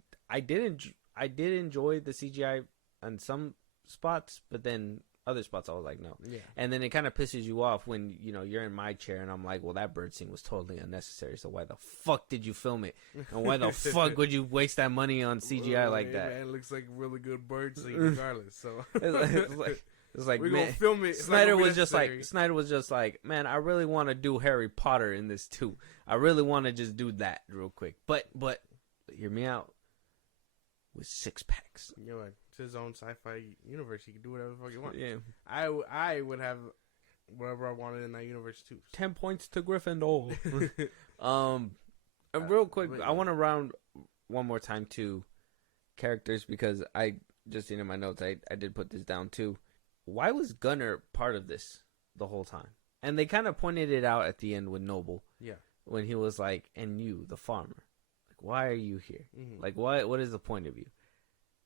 did enjoy the CGI on some spots, but then other spots I was like, no. Yeah. And then it kind of pisses you off when you're in my chair and I'm like, well, that bird scene was totally unnecessary. So why the fuck did you film it? And why the fuck would you waste that money on CGI like that? Man, it looks like a really good bird scene regardless. So it's like we're man, gonna film it. Snyder was just like, man, I really want to do Harry Potter in this too. I really want to just do that real quick. But hear me out. With 6 packs. It's his own sci-fi universe. He can do whatever the fuck he wants. Yeah. I would have whatever I wanted in that universe too. 10 points to Gryffindor. Real quick, I want to round one more time to characters because I just seen in my notes. I did put this down too. Why was Gunnar part of this the whole time? And they kind of pointed it out at the end with Noble. Yeah. When he was like, and you, the farmer. Why are you here? Like, what is the point of you?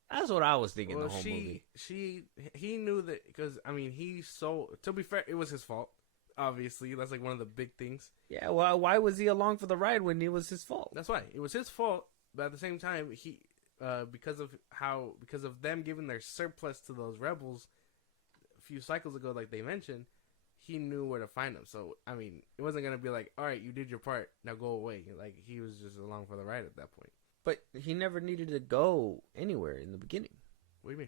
That's what I was thinking the whole movie. He knew that because, I mean, to be fair, it was his fault. Obviously, that's like one of the big things. Yeah, well, why was he along for the ride when it was his fault? That's why. It was his fault, but at the same time, because of them giving their surplus to those rebels a few cycles ago, like they mentioned, he knew where to find them. So, I mean, it wasn't going to be like, all right, you did your part, now go away. Like, he was just along for the ride at that point. But he never needed to go anywhere in the beginning. What do you mean?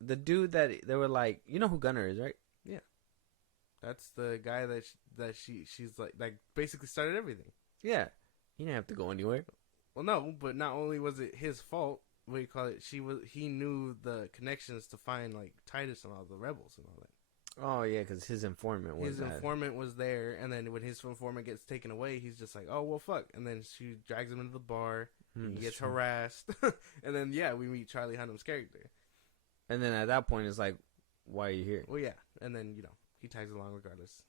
The dude that they were like, you know who Gunnar is, right? Yeah. That's the guy that she's like basically started everything. Yeah. He didn't have to go anywhere. Well, no, but not only was it his fault, what do you call it? He knew the connections to find like Titus and all the rebels and all that. Oh yeah, because his informant was informant was there, and then when his informant gets taken away, he's just like, oh well, fuck, and then she drags him into the bar, he gets harassed, and then we meet Charlie Hunnam's character, and then at that point it's like, why are you here? Well, yeah, and then he tags along regardless.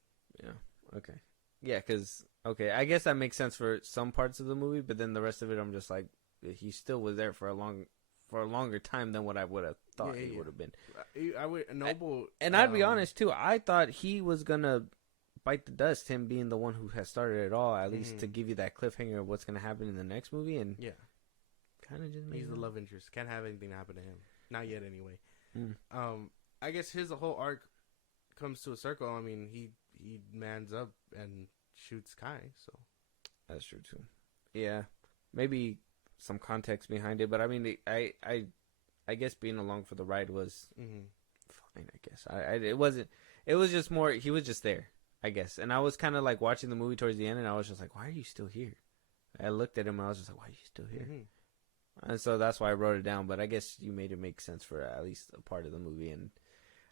Yeah, okay, yeah, because I guess that makes sense for some parts of the movie, but then the rest of it, I'm just like, he still was there for a longer time than what I would have thought he would have been. I would Noble, and I'd be honest too. I thought he was gonna bite the dust. Him being the one who has started it all, at least to give you that cliffhanger of what's gonna happen in the next movie. And kind of just he's the love interest. Can't have anything happen to him. Not yet, anyway. I guess his whole arc comes to a circle. I mean, he mans up and shoots Kai. So that's true too. Yeah, maybe some context behind it, but I mean, I guess being along for the ride was fine. I guess it wasn't. It was just more. He was just there, I guess. And I was kind of like watching the movie towards the end, and I was just like, "Why are you still here?" I looked at him, and I was just like, "Why are you still here?" And so that's why I wrote it down. But I guess you made it make sense for at least a part of the movie. And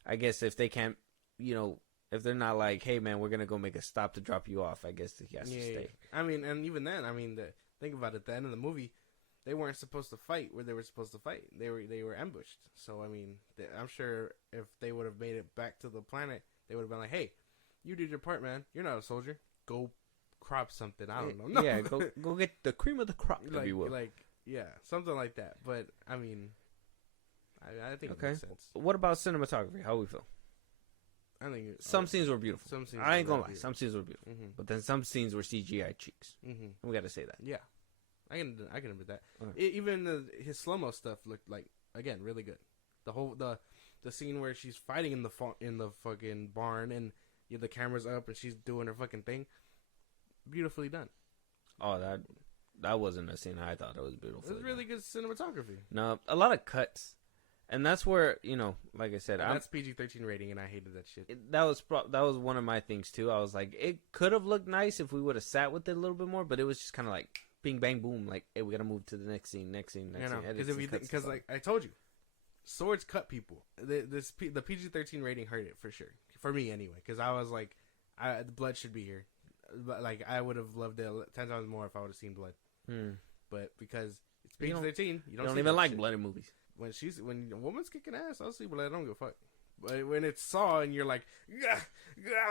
I guess if they can't, if they're not like, "Hey, man, we're gonna go make a stop to drop you off," I guess he has to stay. I mean, and even then, think about it. At the end of the movie, they weren't supposed to fight where they were supposed to fight. They were ambushed. So, I mean, I'm sure if they would have made it back to the planet, they would have been like, hey, you did your part, man. You're not a soldier. Go crop something. I don't know. No. Yeah, go get the cream of the crop, if you will. Something like that. But, I mean, I think it makes sense. What about cinematography? How we feel? I think some scenes were beautiful. I ain't gonna lie. Some scenes were beautiful. But then some scenes were CGI cheeks. We got to say that. Yeah. I can admit that. Even his slow-mo stuff looked like, again, really good. The scene where she's fighting in the fucking barn and the camera's up and she's doing her fucking thing, beautifully done. Oh, that wasn't a scene I thought it was beautiful. It was really good cinematography. No, a lot of cuts, and that's where like I said, that's PG-13 rating, and I hated that shit. That was one of my things too. I was like, it could have looked nice if we would have sat with it a little bit more, but it was just kind of like. Bing, bang, boom. Like, hey, we gotta move to the next scene. Because like I told you, swords cut people. The PG-13 rating hurt it for sure. For me, anyway. Because I was like, the blood should be here. But like, I would have loved it 10 times more if I would have seen blood. But because PG-13. You don't see even that like shit. bloody movies. When a woman's kicking ass, I'll see, but I don't give a fuck. But when it's Saw and you're like,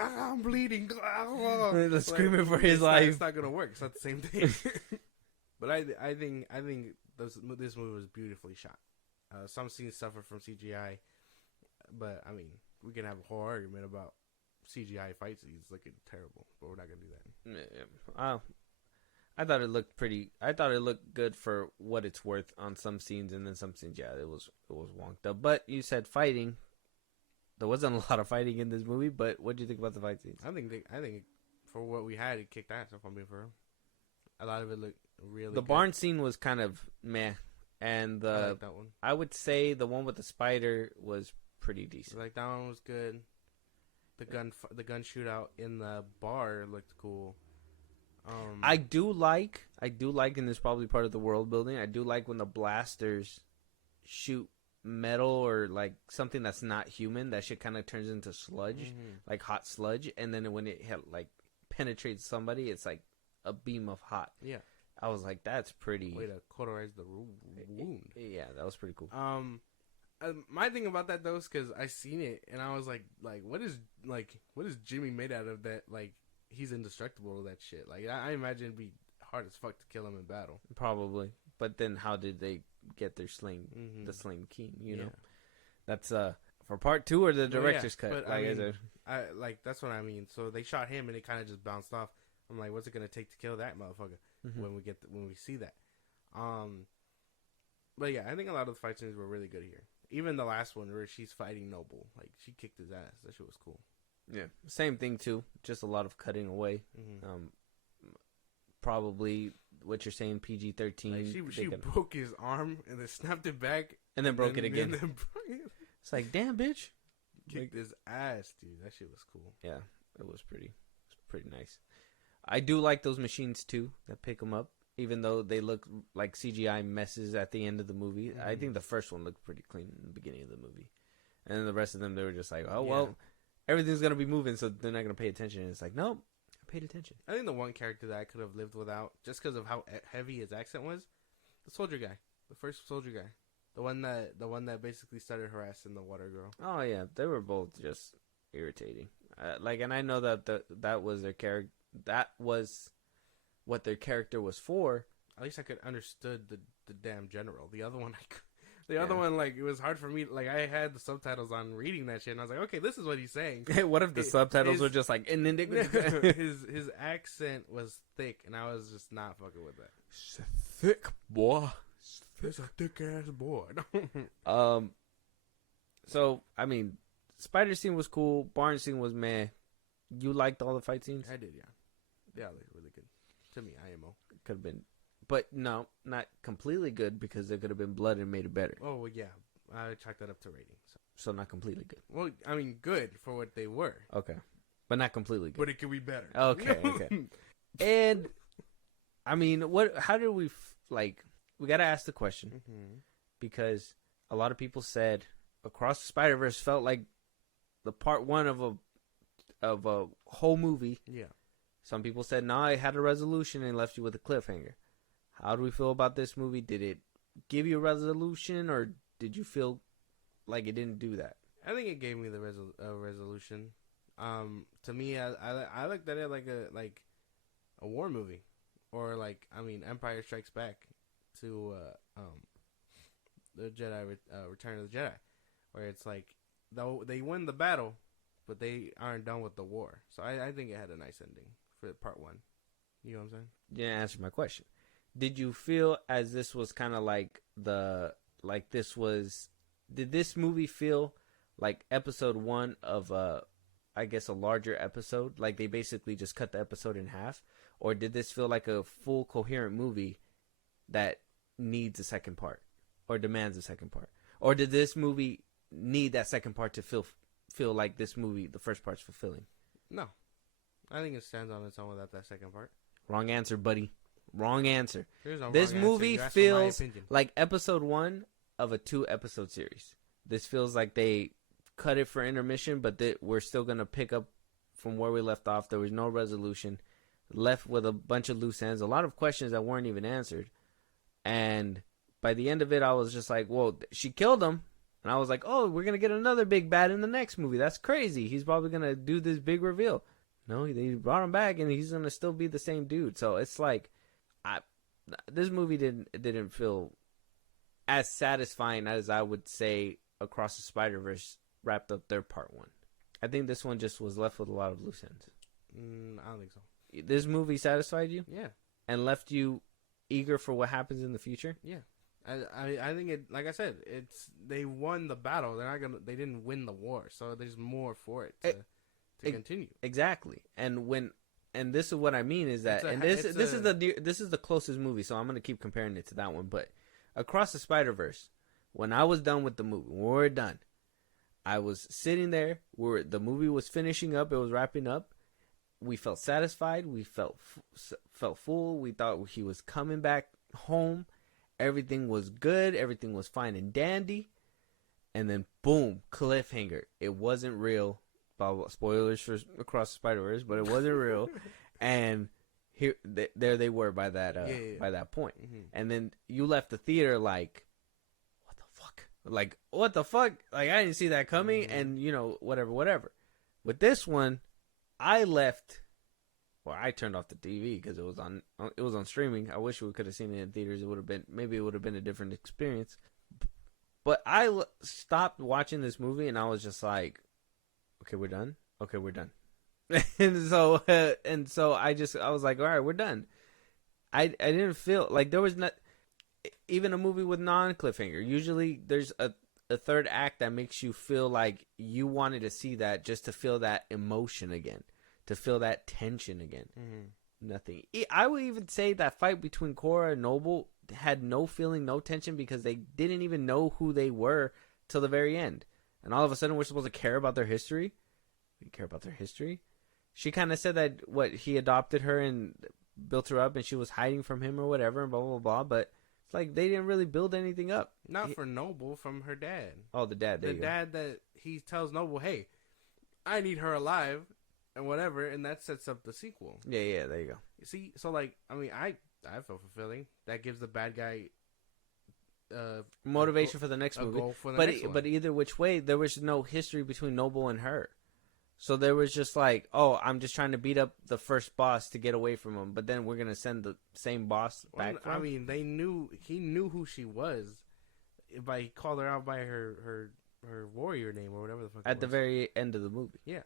I'm bleeding, They're screaming for his life. It's not gonna work. It's not the same thing. But I think this movie was beautifully shot. Some scenes suffer from CGI, but I mean, we can have a whole argument about CGI fight scenes looking terrible, but we're not gonna do that. Yeah. I thought it looked pretty. I thought it looked good for what it's worth on some scenes, and then some scenes, yeah, it was wonked up. But you said fighting. There wasn't a lot of fighting in this movie, but what do you think about the fight scenes? I think for what we had, it kicked ass. If I'm being for real, a lot of it looked really. The good. barn scene was kind of meh, and I like that one. I would say the one with the spider was pretty decent. Like that one was good. The gun shootout in the bar looked cool. I do like, and this is probably part of the world building. I do like when the blasters shoot metal or like something that's not human. That shit kind of turns into sludge, like hot sludge, and then when it like penetrates somebody, it's like a beam of hot. Yeah, I was like, that's pretty. Way to cauterize the wound. Yeah, that was pretty cool. My thing about that though is because I seen it and I was like, what is Jimmy made out of that? Like, he's indestructible to that shit. Like, I imagine it'd be hard as fuck to kill him in battle. Probably, but then how did they get their sling, the sling keen? You know, that's for part 2 or the director's cut. But Like, I like that's what I mean. So they shot him and it kind of just bounced off. I'm like, what's it gonna take to kill that motherfucker when we see that? But yeah, I think a lot of the fight scenes were really good here. Even the last one where she's fighting Noble, like she kicked his ass. That shit was cool. Yeah, same thing too. Just a lot of cutting away. Probably what you're saying, PG-13. Like she broke his arm and then snapped it back and then broke it again. Then It's like, damn, bitch. Kicked his ass, dude. That shit was cool. Yeah, it was pretty nice. I do like those machines too that pick them up, even though they look like CGI messes at the end of the movie. I think the first one looked pretty clean in the beginning of the movie, and then the rest of them they were just like, oh well, everything's gonna be moving, so they're not gonna pay attention. And it's like, nope, I paid attention. I think the one character that I could have lived without, just because of how heavy his accent was, the soldier guy, the first soldier guy, the one that basically started harassing the water girl. Oh yeah, they were both just irritating. And I know that that was their character. That was what their character was for. At least I could understood the damn general. The other one, other one, like, it was hard for me. Like, I had the subtitles on reading that shit, and I was like, okay, this is what he's saying. What if the subtitles were just like, and then his accent was thick, and I was just not fucking with that. It's a thick boy. It's a thick ass boy. So I mean, spider scene was cool. Barn scene was meh. You liked all the fight scenes? I did, yeah. Yeah, they were really good. To me, IMO. Could have been, but no, not completely good because there could have been blood and made it better. Oh, well, yeah. I chalked that up to rating. So not completely good. Well, I mean, good for what they were. Okay. But not completely good. But it could be better. Okay. And, I mean, how did we, we got to ask the question. Because a lot of people said Across the Spider-Verse felt like the part 1 of a whole movie. Yeah. Some people said, no, it had a resolution and left you with a cliffhanger. How do we feel about this movie? Did it give you a resolution, or did you feel like it didn't do that? I think it gave me the resolution. To me, I looked at it like a war movie, or Empire Strikes Back to the Jedi Return of the Jedi, where it's like though they win the battle, but they aren't done with the war. So I think it had a nice ending for part 1. You know what I'm saying? You didn't answer my question. Did you feel as this was kind of did this movie feel like episode 1 of a larger episode? Like they basically just cut the episode in half? Or did this feel like a full coherent movie that needs a second part or demands a second part? Or did this movie need that second part to feel like this movie, the first part's fulfilling? No. I think it stands on its own without that second part. Wrong answer, buddy. Wrong answer. No this wrong movie answer. feels like episode 1 of a 2-episode series. This feels like they cut it for intermission, but we're still going to pick up from where we left off. There was no resolution. Left with a bunch of loose ends. A lot of questions that weren't even answered. And by the end of it, I was just like, well, she killed him. And I was like, oh, we're going to get another big bad in the next movie. That's crazy. He's probably going to do this big reveal. No, they brought him back, and he's going to still be the same dude. So it's like, this movie didn't feel as satisfying as I would say Across the Spider-Verse wrapped up their part one. I think this one just was left with a lot of loose ends. I don't think so. This movie satisfied you? Yeah. And left you eager for what happens in the future? Yeah. I think it, like I said, they won the battle. They didn't win the war. So there's more for it to continue. Exactly. And this is what I mean is that, this is the closest movie, so I'm going to keep comparing it to that one. But Across the Spider-Verse, when I was done with the movie, when we were done, I was sitting there where the movie was finishing up, it was wrapping up. We felt satisfied. We felt full. We thought he was coming back home. Everything was good. Everything was fine and dandy. And then, boom, cliffhanger. It wasn't real. Spoilers for Across the Spider-Verse, but it wasn't real. And there they were by that point. Mm-hmm. And then you left the theater like, what the fuck? Like, what the fuck? Like, I didn't see that coming. Mm-hmm. And, whatever. With this one, I left. Well, I turned off the TV because it was on streaming. I wish we could have seen it in theaters. It would have been a different experience. But I stopped watching this movie and I was just like, okay, we're done. Okay, we're done. and so I was like, all right, we're done. I didn't feel like there was not even a movie with non-cliffhanger. Usually there's a third act that makes you feel like you wanted to see that just to feel that emotion again. To feel that tension again. Mm-hmm. Nothing. I would even say that fight between Cora and Noble had no feeling, no tension, because they didn't even know who they were till the very end. And all of a sudden, we're supposed to care about their history. We care about their history. She kind of said that he adopted her and built her up, and she was hiding from him or whatever, and blah blah blah. But it's like they didn't really build anything up. Not for Noble, from her dad. Oh, the dad. The dad that he tells Noble, "Hey, I need her alive." And whatever, and that sets up the sequel. Yeah, there you go. You see, so like, I mean, I felt fulfilling. That gives the bad guy motivation for the next movie. Goal for the next one. But either which way, there was no history between Noble and her. So there was just like, oh, I'm just trying to beat up the first boss to get away from him, but then we're gonna send the same boss back. I mean, he knew who she was, by he called her out by her warrior name or whatever the fuck. At the very end of the movie. Yeah.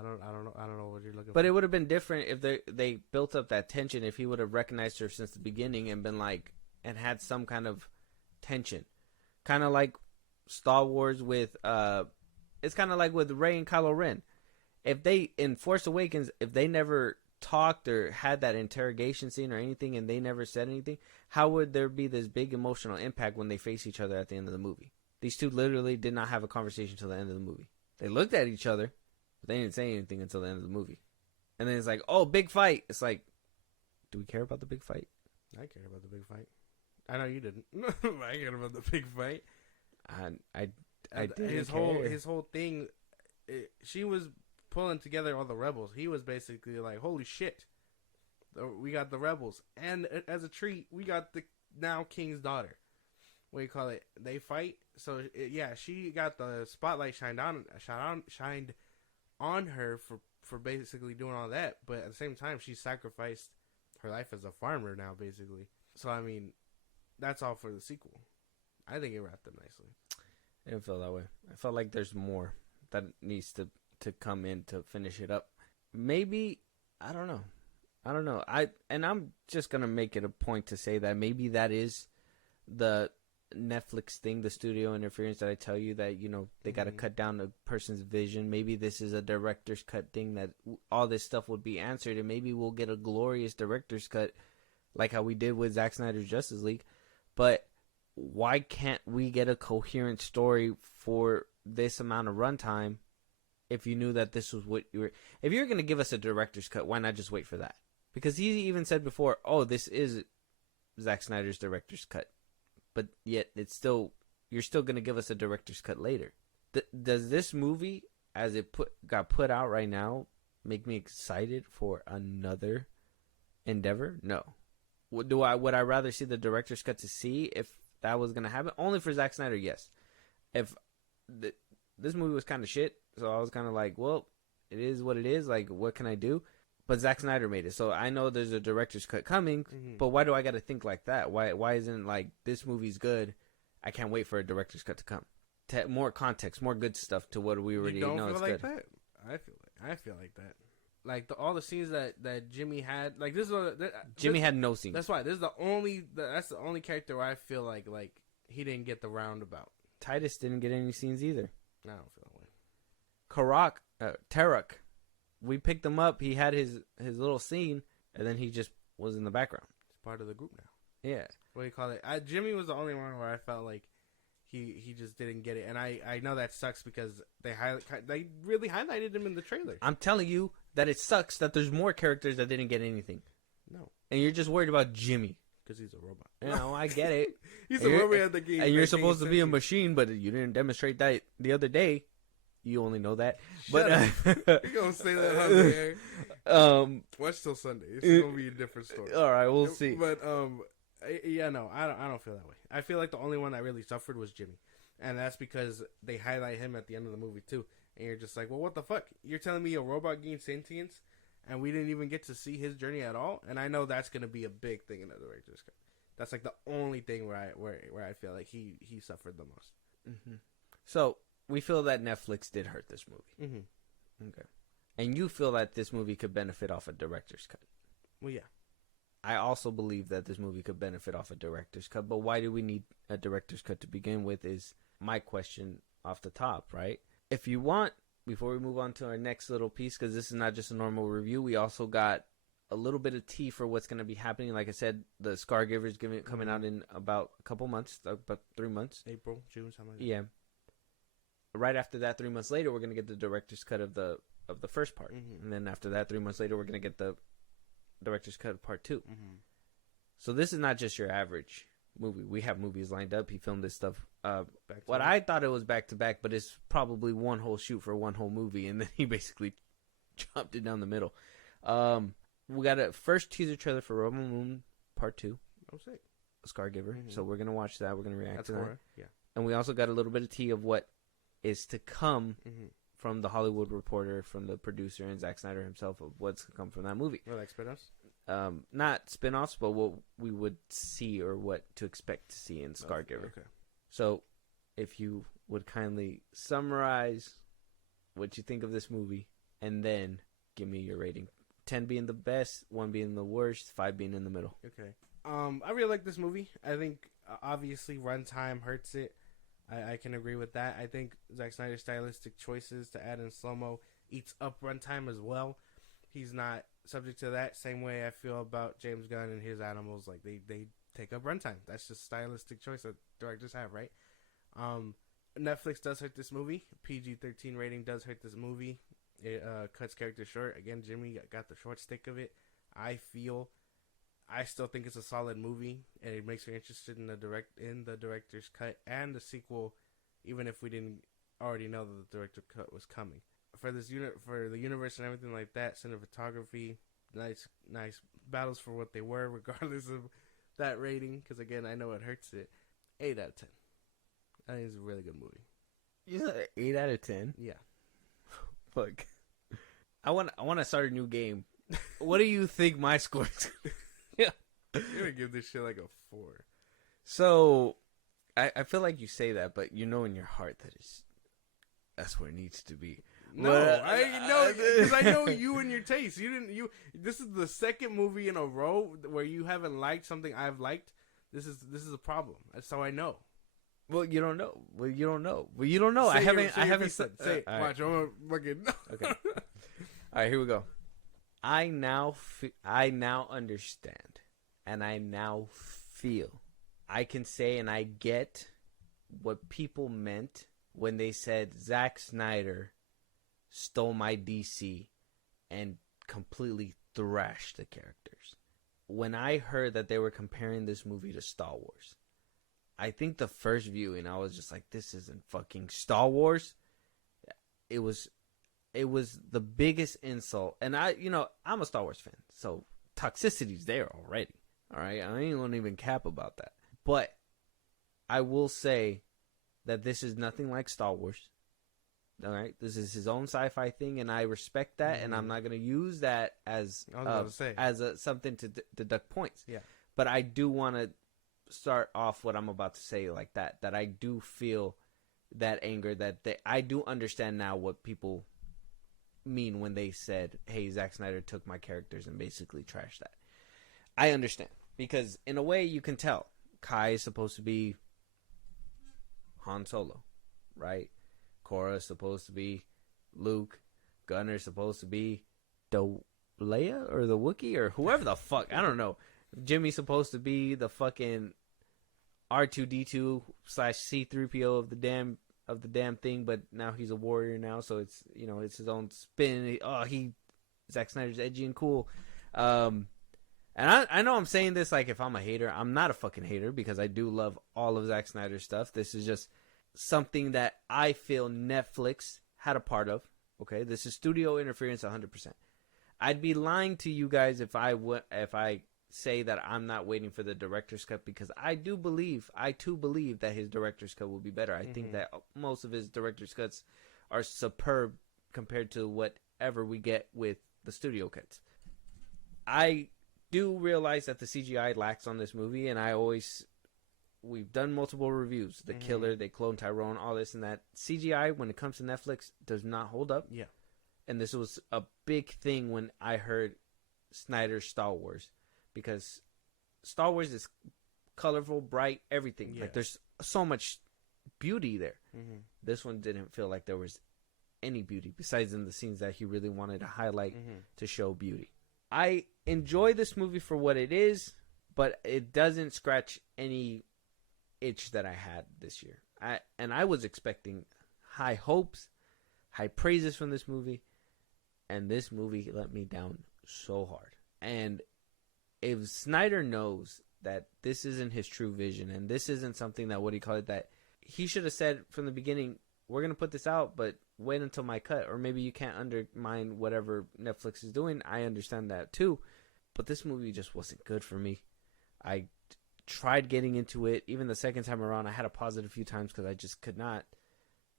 I don't know what you're looking for. But it would have been different if they built up that tension, if he would have recognized her since the beginning and been like, and had some kind of tension. Kind of like Star Wars with, it's kind of like with Rey and Kylo Ren. If they, in Force Awakens, if they never talked or had that interrogation scene or anything and they never said anything, how would there be this big emotional impact when they face each other at the end of the movie? These two literally did not have a conversation till the end of the movie. They looked at each other. But they didn't say anything until the end of the movie. And then it's like, oh, big fight. It's like, do we care about the big fight? I care about the big fight. I know you didn't. I cared about the big fight. I didn't care. His whole thing, she was pulling together all the rebels. He was basically like, holy shit. We got the rebels. And as a treat, we got the now king's daughter. What do you call it? They fight. So, she got the spotlight shined on her for basically doing all that, but at the same time she sacrificed her life as a farmer now, basically. So I mean, that's all for the sequel. I think it wrapped up nicely. I didn't feel that way. I felt like there's more that needs to come in to finish it up. Maybe, I don't know. I'm just gonna make it a point to say that maybe that is the Netflix thing, the studio interference that I tell you that, they got to cut down a person's vision. Maybe this is a director's cut thing that all this stuff would be answered, and maybe we'll get a glorious director's cut like how we did with Zack Snyder's Justice League. But why can't we get a coherent story for this amount of runtime if you knew that this was what you were... If you're going to give us a director's cut, why not just wait for that? Because he even said before, oh, this is Zack Snyder's director's cut. But yet, you're still going to give us a director's cut later. Does this movie, as it got put out right now, make me excited for another endeavor? No. Would I rather see the director's cut to see if that was gonna happen. Only for Zack Snyder, yes. If this movie was kind of shit, so I was kind of like, well, it is what it is. Like, what can I do? But Zack Snyder made it, so I know there's a director's cut coming. But why do I got to think like that? Why isn't like this movie's good? I can't wait for a director's cut to come. More context, more good stuff to what we already know. You don't is feel like good. that? I feel like that. Like all the scenes that Jimmy had, like this is Jimmy had no scenes. That's why that's the only character where I feel like he didn't get the roundabout. Titus didn't get any scenes either. I don't feel that way. Tarek, we picked him up. He had his little scene, and then he just was in the background. He's part of the group now. Yeah. What do you call it? Jimmy was the only one where I felt like he just didn't get it, and I know that sucks because they really highlighted him in the trailer. I'm telling you that it sucks that there's more characters that didn't get anything. No, and you're just worried about Jimmy because he's a robot. You know, I get it. He's a robot at the game, and you're supposed to be a machine, but you didn't demonstrate that the other day. You only know that. Shut up. You're gonna say that on there. Watch till Sunday. It's gonna be a different story. All right, we'll see. But yeah, no, I don't feel that way. I feel like the only one that really suffered was Jimmy, and that's because they highlight him at the end of the movie too. And you're just like, well, what the fuck? You're telling me a robot gained sentience, and we didn't even get to see his journey at all. And I know that's gonna be a big thing in the director's cut. That's like the only thing where I feel like he suffered the most. Mm-hmm. So we feel that Netflix did hurt this movie. Mm-hmm. Okay, and you feel that this movie could benefit off a director's cut. Well, yeah. I also believe that this movie could benefit off a director's cut, but why do we need a director's cut to begin with is my question off the top, right? If you want, before we move on to our next little piece, because this is not just a normal review, we also got a little bit of tea for what's going to be happening. Like I said, the Scargiver is coming out in about a couple months, about 3 months. April, June, something like that. Yeah. Right after that, 3 months later, we're going to get the director's cut of the first part. Mm-hmm. And then after that, 3 months later, we're going to get the director's cut of part 2. Mm-hmm. So this is not just your average movie. We have movies lined up. He filmed this stuff. I thought it was back to back, but it's probably one whole shoot for one whole movie, and then he basically chopped it down the middle. We got a first teaser trailer for Rebel Moon Part 2. Oh, sick. Scargiver. Mm-hmm. So we're gonna watch that. We're gonna react to that. Horror. Yeah. And we also got a little bit of tea of what is to come from the Hollywood Reporter, from the producer and Zack Snyder himself, of what's to come from that movie. Or like spin-offs? Not spin-offs, but what we would see or what to expect to see in Scargiver. Okay. So, if you would kindly summarize what you think of this movie, and then give me your rating. 10 being the best, 1 being the worst, 5 being in the middle. Okay. I really like this movie. I think, obviously, runtime hurts it. I can agree with that. I think Zack Snyder's stylistic choices to add in slow-mo eats up runtime as well. He's not subject to that. Same way I feel about James Gunn and his animals. Like, they take up runtime. That's just stylistic choice that directors have, right? Netflix does hurt this movie. PG-13 rating does hurt this movie. It cuts characters short. Again, Jimmy got the short stick of it. I still think it's a solid movie, and it makes me interested in the director's cut and the sequel, even if we didn't already know that the director's cut was coming. For this for the universe and everything like that, cinematography, nice battles for what they were, regardless of that rating. Because again, I know it hurts it. 8 out of 10. I think it's a really good movie. You said 8 out of 10? Yeah. Fuck. I want to start a new game. What do you think my score is? Yeah. You're gonna give this shit like a 4. So, I feel like you say that, but you know in your heart that that's where it needs to be. No, I know, because I know you and your taste. This is the second movie in a row where you haven't liked something I've liked. This is a problem. That's how I know. Well, you don't know. I haven't said. Say it. Watch. I'm gonna fucking. Okay. All right, here we go. I now understand, and I now feel. I can say, and I get what people meant when they said Zack Snyder stole my DC and completely thrashed the characters. When I heard that they were comparing this movie to Star Wars, I think the first viewing, I was just like, this isn't fucking Star Wars. It was the biggest insult. And I'm a Star Wars fan, so toxicity's there already. All right, I ain't gonna even cap about that. But I will say that this is nothing like Star Wars. All right, this is his own sci-fi thing, and I respect that, and I'm not going to use that as something to deduct points. Yeah. But I do want to start off what I'm about to say like that I do feel that anger, I do understand now what people mean when they said, hey, Zack Snyder took my characters and basically trashed that. I understand, because in a way you can tell Kai is supposed to be Han Solo, right? Korra is supposed to be Luke. Gunner is supposed to be the Leia or the Wookiee or whoever the fuck. I don't know. Jimmy's supposed to be the fucking R2D2 / C3PO of the damn thing, but now he's a warrior now, so it's, you know, it's his own spin. Zack Snyder's edgy and cool. And I know I'm saying this like if I'm a hater. I'm not a fucking hater, because I do love all of Zack Snyder's stuff. This is just something that I feel Netflix had a part of. Okay, this is studio interference 100%. I'd be lying to you guys if I say that I'm not waiting for the director's cut, because I too believe that his director's cut will be better. I think that most of his director's cuts are superb compared to whatever we get with the studio cuts. I do realize that the CGI lacks on this movie, and we've done multiple reviews. The Killer, they clone Tyrone, all this and that. CGI, when it comes to Netflix, does not hold up. Yeah. And this was a big thing when I heard Snyder's Star Wars, because Star Wars is colorful, bright, everything. Yeah. Like, there's so much beauty there. This one didn't feel like there was any beauty besides in the scenes that he really wanted to highlight to show beauty. I enjoy this movie for what it is, but it doesn't scratch any itch that I had this year. I was expecting high hopes, high praises from this movie, and this movie let me down so hard. And if Snyder knows that this isn't his true vision, and this isn't something that he should have said from the beginning, we're going to put this out, but wait until my cut, or maybe you can't undermine whatever Netflix is doing. I understand that too, but this movie just wasn't good for me. I tried getting into it. Even the second time around, I had to pause it a few times because I just could not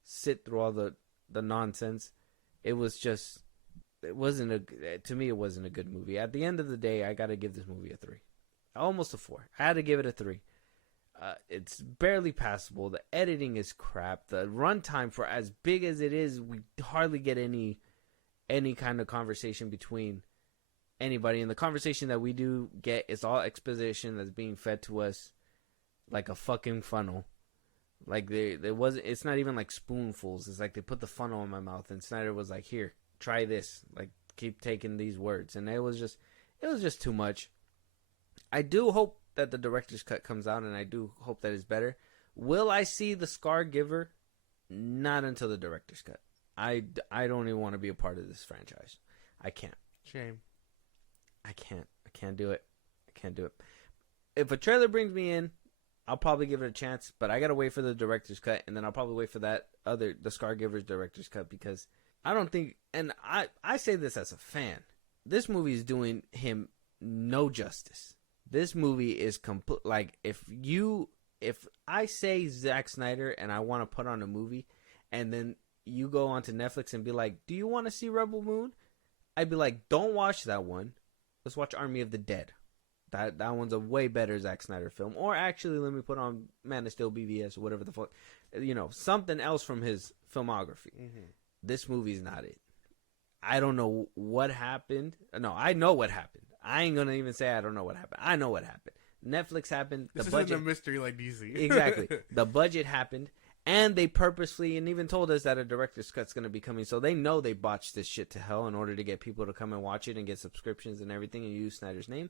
sit through all the nonsense. It wasn't a good movie. At the end of the day, I got to give this movie a 3. Almost a 4. I had to give it a 3. It's barely passable. The editing is crap. The runtime, for as big as it is, we hardly get any kind of conversation between anybody. And the conversation that we do get is all exposition that's being fed to us like a fucking funnel. Like it's not even like spoonfuls. It's like they put the funnel in my mouth, and Snyder was like, "Here, try this. Like, keep taking these words." And it was just too much. I do hope that the director's cut comes out, and I do hope that it's better. Will I see the Scar Giver? Not until the director's cut. I don't even want to be a part of this franchise. I can't. Shame. I can't do it. If a trailer brings me in, I'll probably give it a chance, but I gotta wait for the director's cut, and then I'll probably wait for the Scargiver's director's cut, because I don't think, and I say this as a fan, this movie is doing him no justice. This movie is complete. Like, if I say Zack Snyder and I want to put on a movie, and then you go onto Netflix and be like, "Do you want to see Rebel Moon?" I'd be like, "Don't watch that one. Let's watch Army of the Dead. That one's a way better Zack Snyder film. Or actually, let me put on Man of Steel, BVS, or whatever the fuck, something else from his filmography." This movie's not it. I don't know what happened. No, I know what happened. I ain't gonna even say I don't know what happened. I know what happened. Netflix happened. This isn't a mystery like DC. Exactly. The budget happened, and they purposely and even told us that a director's cut's gonna be coming. So they know they botched this shit to hell in order to get people to come and watch it and get subscriptions and everything and use Snyder's name.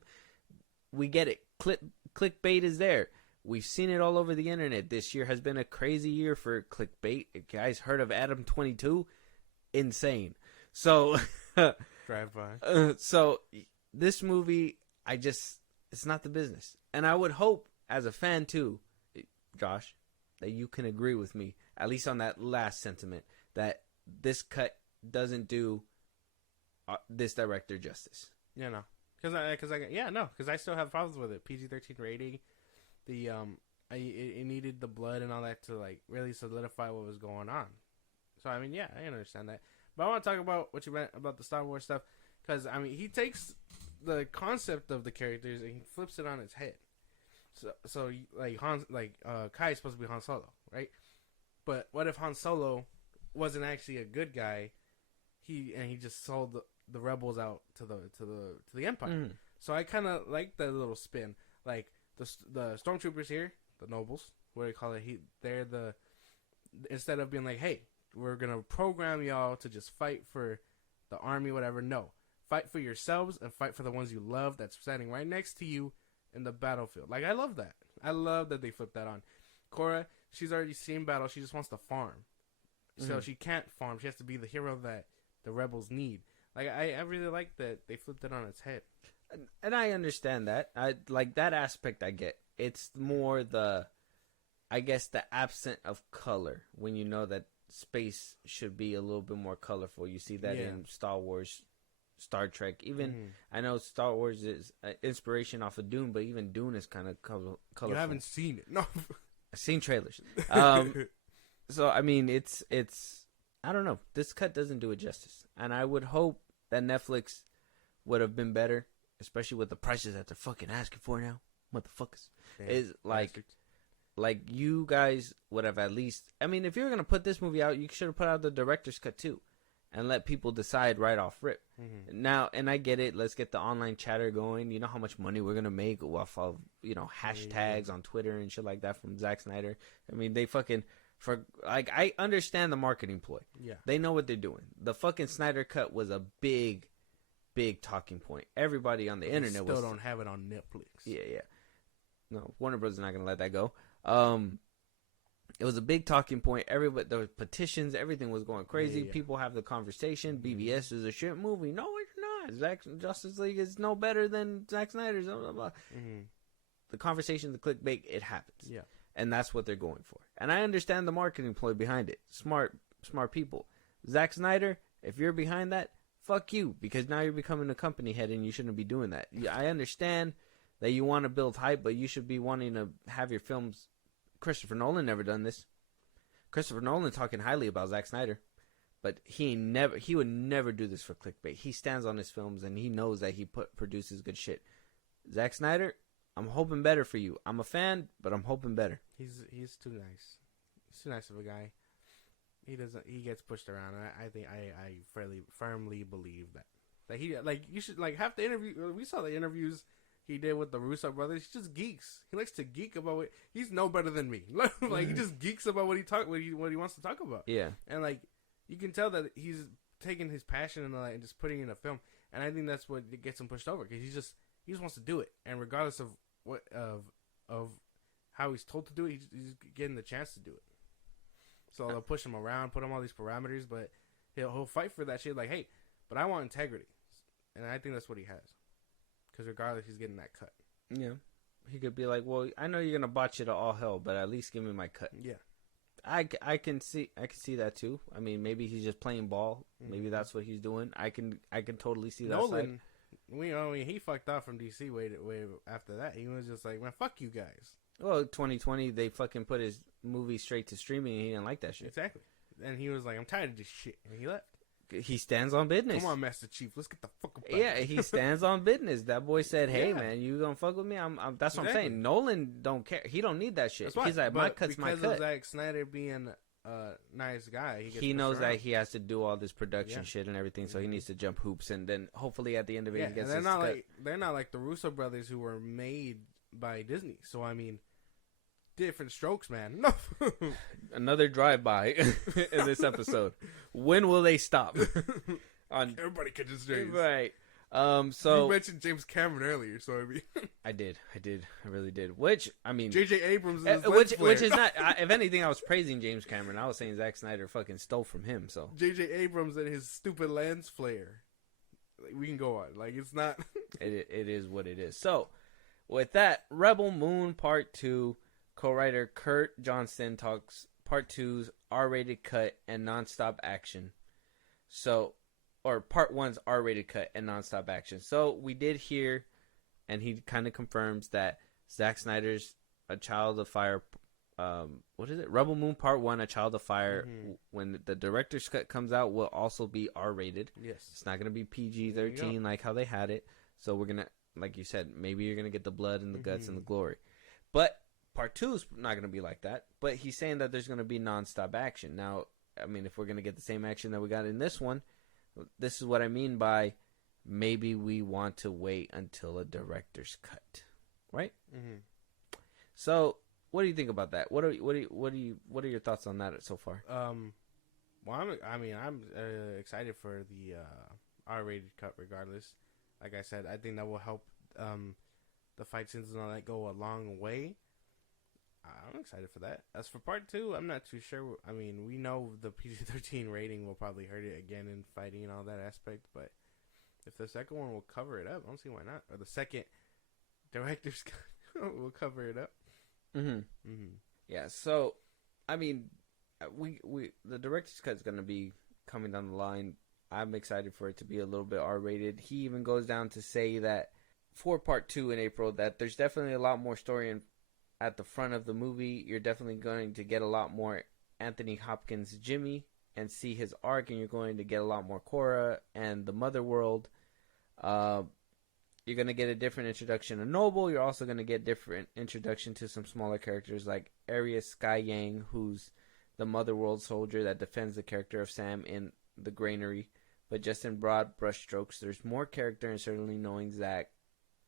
We get it. Clickbait is there. We've seen it all over the internet. This year has been a crazy year for clickbait. You guys heard of Adam 22? Insane. So drive by. So this movie, it's not the business. And I would hope, as a fan too, Josh, that you can agree with me, at least on that last sentiment, that this cut doesn't do this director justice. Yeah, no. Because I still have problems with it. PG-13 rating. The it needed the blood and all that to like really solidify what was going on. So I mean, yeah, I understand that. But I want to talk about what you meant about the Star Wars stuff, because I mean, he takes the concept of the characters and he flips it on its head. So like Kai is supposed to be Han Solo, right? But what if Han Solo wasn't actually a good guy? He just sold the rebels out to the Empire. Mm. So I kind of like that little spin. Like the stormtroopers here, the nobles, what do you call it? They're the, instead of being like, hey, we're gonna program y'all to just fight for the army, whatever. No, fight for yourselves and fight for the ones you love that's standing right next to you in the battlefield. Like, I love that. I love that they flipped that on. Korra, she's already seen battle. She just wants to farm. So she can't farm. She has to be the hero that the rebels need. Like, I really like that they flipped it on its head. And I understand that. I like that aspect. I get. It's more I guess the absence of color, when you know that space should be a little bit more colorful. You see that in Star Wars, Star Trek. Even I know Star Wars is inspiration off of Dune, but even Dune is kind of colorful. You haven't seen it, no? I've seen trailers. So I mean, it's I don't know. This cut doesn't do it justice, and I would hope that Netflix would have been better, especially with the prices that they're fucking asking for now. Motherfuckers. Damn, is like you guys would have at least. I mean, if you were gonna put this movie out, you should have put out the director's cut too, and let people decide right off rip. Now, and I get it. Let's get the online chatter going. You know how much money we're gonna make off of hashtags on Twitter and shit like that from Zack Snyder. I mean, they fucking. I understand the marketing ploy. Yeah. They know what they're doing. The fucking Snyder Cut was a big talking point. Everybody on the internet still don't have it on Netflix. Yeah. No, Warner Bros. Is not going to let that go. It was a big talking point. Everybody, there was petitions. Everything was going crazy. Yeah. People have the conversation. BVS is a shit movie. No, it's not. Justice League is no better than Zack Snyder's. Blah, blah, blah. The conversation, the clickbait, it happens. Yeah. And that's what they're going for. And I understand the marketing ploy behind it. Smart people. Zack Snyder, if you're behind that, fuck you. Because now you're becoming a company head and you shouldn't be doing that. I understand that you want to build hype, but you should be wanting to have your films. Christopher Nolan never done this. Christopher Nolan talking highly about Zack Snyder. But he would never do this for clickbait. He stands on his films and he knows that he produces good shit. Zack Snyder, I'm hoping better for you. I'm a fan, but I'm hoping better. He's too nice. He's too nice of a guy. He gets pushed around. I think I firmly believe that he you should half the interview. We saw the interviews he did with the Russo brothers. He just geeks. He likes to geek about it. He's no better than me. He just geeks about what he wants to talk about. Yeah, and you can tell that he's taking his passion and just putting it in a film. And I think that's what gets him pushed over, because he just wants to do it, and regardless of what of how he's told to do it, he's getting the chance to do it. So they'll push him around, put him all these parameters, but he'll fight for that shit. Like, hey, but I want integrity, and I think that's what he has. Because regardless, he's getting that cut. Yeah, he could be like, well, I know you're gonna botch it to all hell, but at least give me my cut. Yeah, I can see that too. I mean, maybe he's just playing ball. Maybe that's what he's doing. I can totally see that. Nolan, he fucked off from DC way after that. He was just like, man, fuck you guys. Well, 2020, they fucking put his movie straight to streaming, and he didn't like that shit. Exactly. And he was like, I'm tired of this shit. And he left. He stands on business. Come on, Master Chief. Let's get the fuck up. Yeah, he stands on business. That boy said, hey, man, you gonna fuck with me? That's what I'm saying. Nolan don't care. He don't need that shit. He's like, my cut's my cut. Because of Zack Snyder being a nice guy, he knows that he has to do all this production shit and everything, so he needs to jump hoops, and then hopefully at the end of it, he gets his cut. They're not like the Russo brothers who were made by Disney. So, I mean, different strokes, man. No. Another drive-by in this episode. When will they stop? Everybody catches James. Right. So you mentioned James Cameron earlier, so I mean, I did, I really did. Which, I mean, J.J. Abrams, which is not. If anything, I was praising James Cameron. I was saying Zack Snyder fucking stole from him. So J.J. Abrams and his stupid lens flare. We can go on. It's not. It is what it is. So with that, Rebel Moon Part 2, co-writer Kurt Johnston talks Part 2's R-rated cut and nonstop action. So. Or Part 1's R-rated cut and nonstop action. So we did hear, and he kind of confirms that Zack Snyder's A Child of Fire. What is it? Rebel Moon Part 1, A Child of Fire. When the director's cut comes out, will also be R-rated. Yes. It's not going to be PG-13 like how they had it. So we're going to, like you said, maybe you're going to get the blood and the guts and the glory. But Part 2 is not going to be like that. But he's saying that there's going to be nonstop action. Now, I mean, if we're going to get the same action that we got in this one, this is what I mean by maybe we want to wait until a director's cut. Right? Mm-hmm. So... what do you think about that? What are your thoughts on that so far? Well, I'm excited for the R-rated cut. Regardless, like I said, I think that will help the fight scenes and all that go a long way. I'm excited for that. As for Part 2, I'm not too sure. I mean, we know the PG-13 rating will probably hurt it again in fighting and all that aspect, but if the second one will cover it up, I don't see why not. Or the second director's cut will cover it up. Yeah, so I mean, we the director's cut is going to be coming down the line. I'm excited for it to be a little bit R-rated. He even goes down to say that for Part 2 in April that there's definitely a lot more story at the front of the movie. You're definitely going to get a lot more Anthony Hopkins Jimmy and see his arc, and you're going to get a lot more Korra and the Mother World. You're going to get a different introduction to Noble. You're also going to get different introduction to some smaller characters like Arius Sky Yang, who's the Motherworld soldier that defends the character of Sam in the granary. But just in broad brushstrokes, there's more character, and certainly knowing Zack,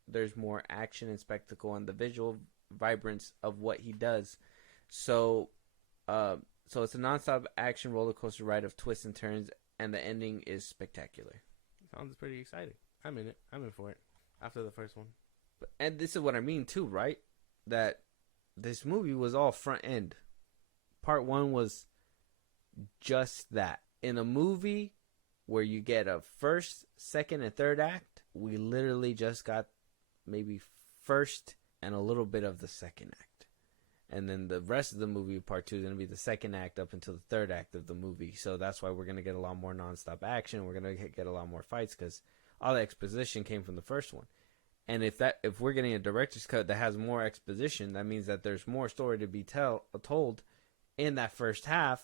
there's more action and spectacle and the visual vibrance of what he does. So it's a nonstop action roller coaster ride of twists and turns, and the ending is spectacular. Sounds pretty exciting. I'm in it. I'm in for it. After the first one. And this is what I mean too, right? That this movie was all front end. Part 1 was just that. In a movie where you get a first, second, and third act, we literally just got maybe first and a little bit of the second act. And then the rest of the movie, Part 2, is going to be the second act up until the third act of the movie. So that's why we're going to get a lot more nonstop action. We're going to get a lot more fights because all the exposition came from the first one. And if we're getting a director's cut that has more exposition, that means that there's more story to be told in that first half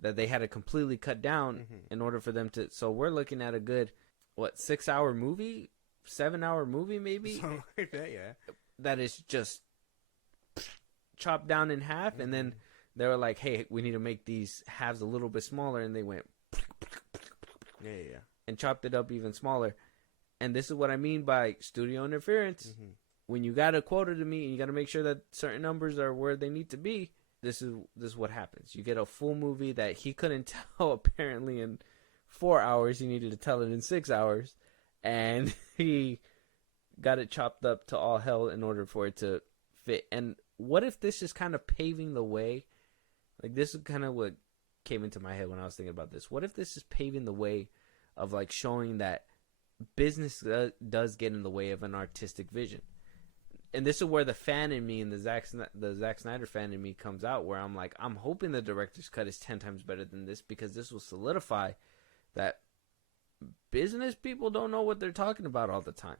that they had to completely cut down in order for them to. So we're looking at a good 6-hour movie, 7-hour movie maybe. Something like that, yeah. That is just chopped down in half, and then they were like, "Hey, we need to make these halves a little bit smaller," and they went yeah, and chopped it up even smaller. And this is what I mean by studio interference. When you got a quota to meet and you got to make sure that certain numbers are where they need to be, this is what happens. You get a full movie that he couldn't tell apparently in 4 hours. He needed to tell it in 6 hours, and he got it chopped up to all hell in order for it to fit. And what if this is kind of paving the way? Like, this is kind of what came into my head when I was thinking about this. What if this is paving the way of like showing that business does get in the way of an artistic vision? And this is where the fan in me and the Zack Snyder fan in me comes out, where I'm like, I'm hoping the director's cut is 10 times better than this, because this will solidify that business people don't know what they're talking about all the time,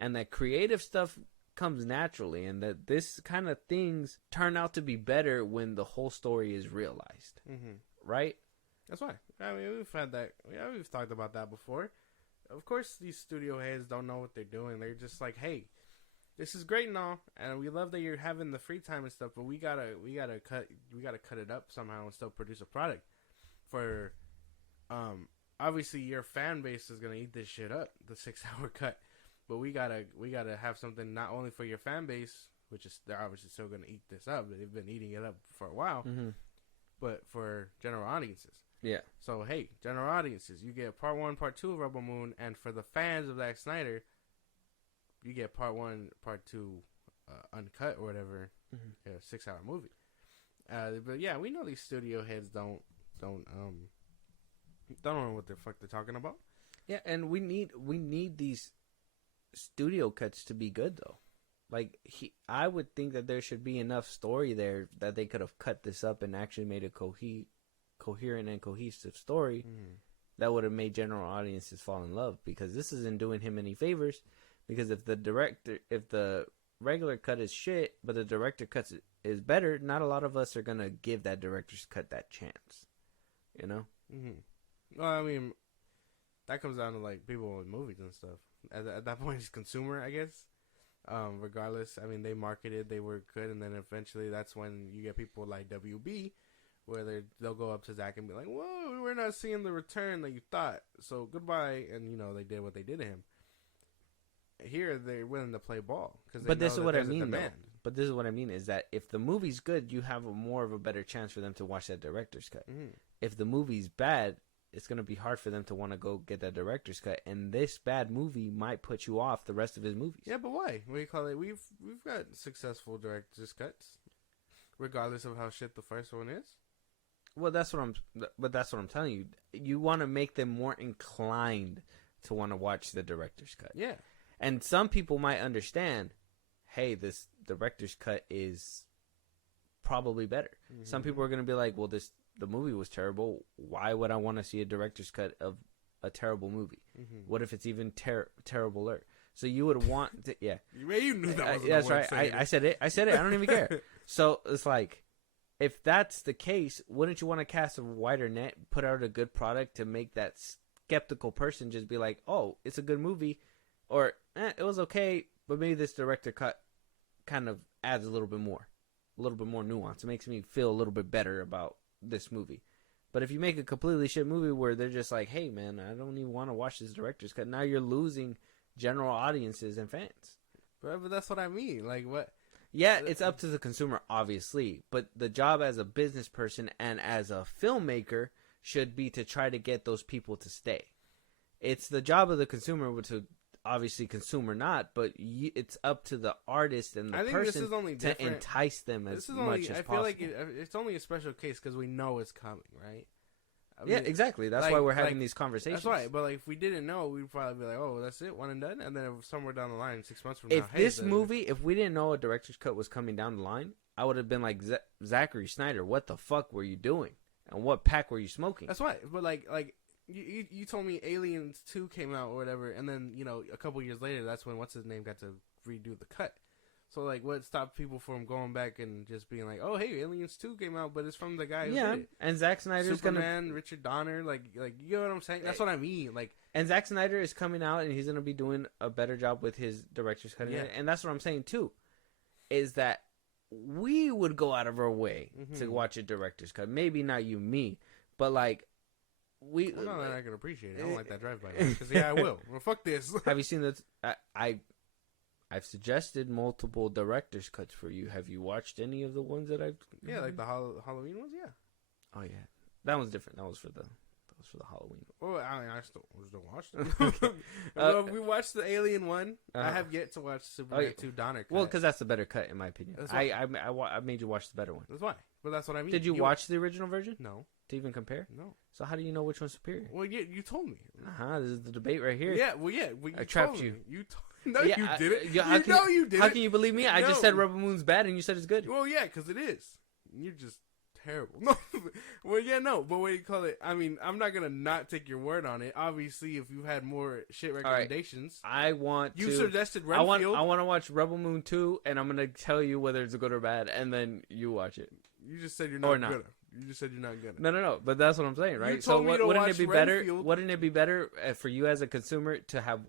and that creative stuff comes naturally, and that this kind of things turn out to be better when the whole story is realized. Right? That's why. I mean, we've had that. Yeah, we've talked about that before. Of course, these studio heads don't know what they're doing. They're just like, hey, this is great and all, and we love that you're having the free time and stuff, but we gotta cut it up somehow and still produce a product. For obviously your fan base is gonna eat this shit up, the 6-hour cut. But we gotta have something not only for your fan base, which is they're obviously still gonna eat this up. They've been eating it up for a while, but for general audiences. Yeah. So hey, general audiences, you get Part 1, Part 2 of Rebel Moon, and for the fans of Zack Snyder, you get Part 1, Part 2, uncut or whatever, 6-hour movie. But yeah, we know these studio heads don't know what the fuck they're talking about. Yeah, and we need these studio cuts to be good though. Like I would think that there should be enough story there that they could have cut this up and actually made a coherent and cohesive story that would have made general audiences fall in love, because this isn't doing him any favors. Because if the regular cut is shit, but the director cut is better, not a lot of us are gonna give that director's cut that chance. You know? Mm-hmm. Well, I mean, that comes down to like people with movies and stuff. At that point, it's consumer, I guess. Regardless, I mean, they marketed, they were good, and then eventually that's when you get people like WB, where they'll go up to Zack and be like, "Whoa, we're not seeing the return that you thought, so goodbye." And you know, they did what they did to him. Here, they're willing to play ball but this is what I mean, though. But this is what I mean is that if the movie's good, you have more of a better chance for them to watch that director's cut. Mm-hmm. If the movie's bad, it's going to be hard for them to want to go get that director's cut, and this bad movie might put you off the rest of his movies. Yeah, but why? What do you call it? We've got successful director's cuts, regardless of how shit the first one is. Well, that's what I'm telling you. You want to make them more inclined to want to watch the director's cut. Yeah. And some people might understand, hey, this director's cut is probably better. Mm-hmm. Some people are going to be like, well, the movie was terrible. Why would I want to see a director's cut of a terrible movie? Mm-hmm. What if it's even terribler? So you would want to, yeah. You knew that was that's right. I said it. I don't even care. So it's like, if that's the case, wouldn't you want to cast a wider net, put out a good product to make that skeptical person just be like, oh, it's a good movie, or it was okay, but maybe this director cut kind of adds a little bit more nuance. It makes me feel a little bit better about this movie. But if you make a completely shit movie where they're just like, hey man, I don't even want to watch this director's cut, now you're losing general audiences and fans. But that's what I mean. Like, what? Yeah, it's up to the consumer, obviously, but the job as a business person and as a filmmaker should be to try to get those people to stay. It's the job of the consumer to obviously consume or not, but it's up to the artist and the person to entice them as much as possible. I feel like it's only a special case because we know it's coming, right? I mean, yeah, exactly. That's why we're having these conversations. That's right. But like, if we didn't know, we'd probably be like, "Oh, that's it, one and done." And then somewhere down the line, 6 months from now, if we didn't know a director's cut was coming down the line, I would have been like, Zachary Snyder, what the fuck were you doing? And what pack were you smoking? That's right. But like you told me Aliens 2 came out or whatever, and then a couple years later, that's when what's his name got to redo the cut. So, like, what stopped people from going back and just being like, oh, hey, Aliens 2 came out, but it's from the guy who did it. And Zack Snyder's Superman, Richard Donner, like, you know what I'm saying? That's what I mean. Like, and Zack Snyder is coming out, and he's going to be doing a better job with his director's cut. Yeah. And that's what I'm saying, too, is that we would go out of our way to watch a director's cut. Maybe not you, me, but, like, Well, no, I can appreciate it. I don't like that drive-by. Because, yeah, I will. Well, fuck this. Have you seen this? I've suggested multiple director's cuts for you. Have you watched any of the ones that I've? Yeah, like the Halloween ones. Yeah. Oh yeah, that one's different. That was for the Halloween. Well, I mean, I still watch them. We watched the Alien one. I have yet to watch Superman 2 Donner cut. Well, because that's the better cut in my opinion. I made you watch the better one. That's why. But that's what I mean. Did you watch the original version? No. To even compare? No. So how do you know which one's superior? Well, yeah, you told me. This is the debate right here. Yeah, well, yeah. Well, I trapped you. No, you didn't. You didn't. How can you believe me? I just said Rebel Moon's bad, and you said it's good. Well, yeah, because it is. You're just terrible. No. Well, yeah, no. But what do you call it? I mean, I'm not gonna not take your word on it. Obviously, if you had more shit recommendations, right. You suggested Renfield. I want to watch Rebel Moon 2, and I'm gonna tell you whether it's good or bad, and then you watch it. You just said you're not gonna. You just said you're not gonna. No. But that's what I'm saying, right? So wouldn't it be better? Wouldn't it be better for you as a consumer to have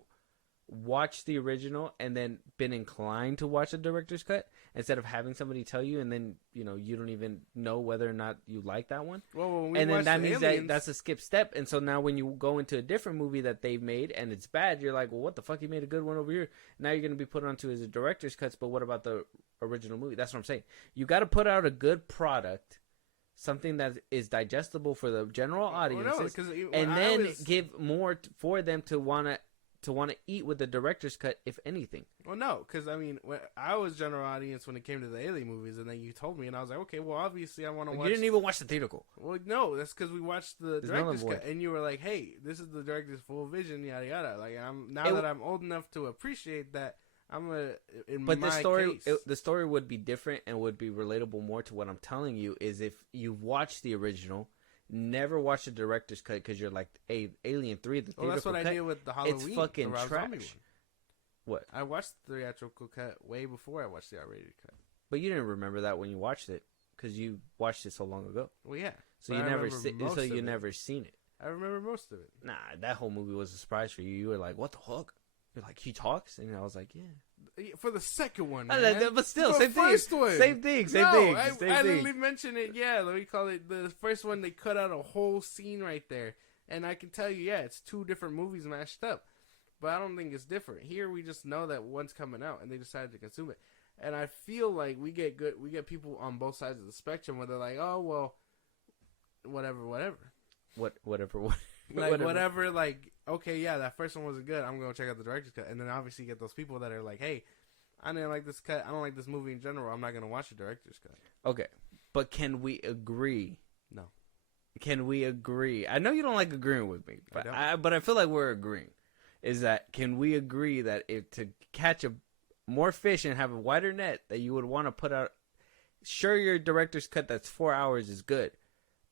watched the original and then been inclined to watch the director's cut instead of having somebody tell you and then you don't even know whether or not you like that one? Well, and then that means that's a skip step. And so now when you go into a different movie that they've made and it's bad, you're like, well, what the fuck? He made a good one over here. Now you're gonna be put onto his director's cuts. But what about the original movie? That's what I'm saying. You got to put out a good product. Something that is digestible for the general audiences, and then give more for them to want to eat with the director's cut, if anything. Well, no, because I mean, I was general audience when it came to the Alien movies, and then you told me, and I was like, okay, well, obviously, I want to watch. You didn't even watch the theatrical. Well, no, that's because we watched the director's cut, and you were like, hey, this is the director's full vision, yada yada. Like, I'm old enough to appreciate that. The story would be different and would be relatable more to what I'm telling you is if you watch the original, never watch the director's cut because you're like, hey, Alien 3, the theatrical that's what cut, I did with the Halloween. It's fucking trash. What? I watched the theatrical cut way before I watched the R-rated cut. But you didn't remember that when you watched it because you watched it so long ago. Well, yeah. So but you I never remember most so of you it. never seen it. I remember most of it. Nah, that whole movie was a surprise for you. You were like, "What the fuck?" You're like, "He talks," and I was like, "Yeah." For the second one, I man. like, but still, The same thing. first one. Same thing. Same No, thing. I Same literally thing. mentioned it. Yeah, let me call it the first one. They cut out a whole scene right there, and I can tell you, yeah, it's two different movies mashed up. But I don't think it's different. Here, we just know that one's coming out, and they decided to consume it. And I feel like we get people on both sides of the spectrum where they're like, oh well, whatever. Whatever, like, okay, yeah, that first one wasn't good. I'm gonna check out the director's cut, and then obviously you get those people that are like, hey, I didn't like this cut. I don't like this movie in general. I'm not gonna watch the director's cut. Okay, but can we agree? No. Can we agree? I know you don't like agreeing with me, but I I feel like we're agreeing. Is that can we agree that if to catch more fish and have a wider net that you would want to put out? Sure, your director's cut that's 4 hours is good,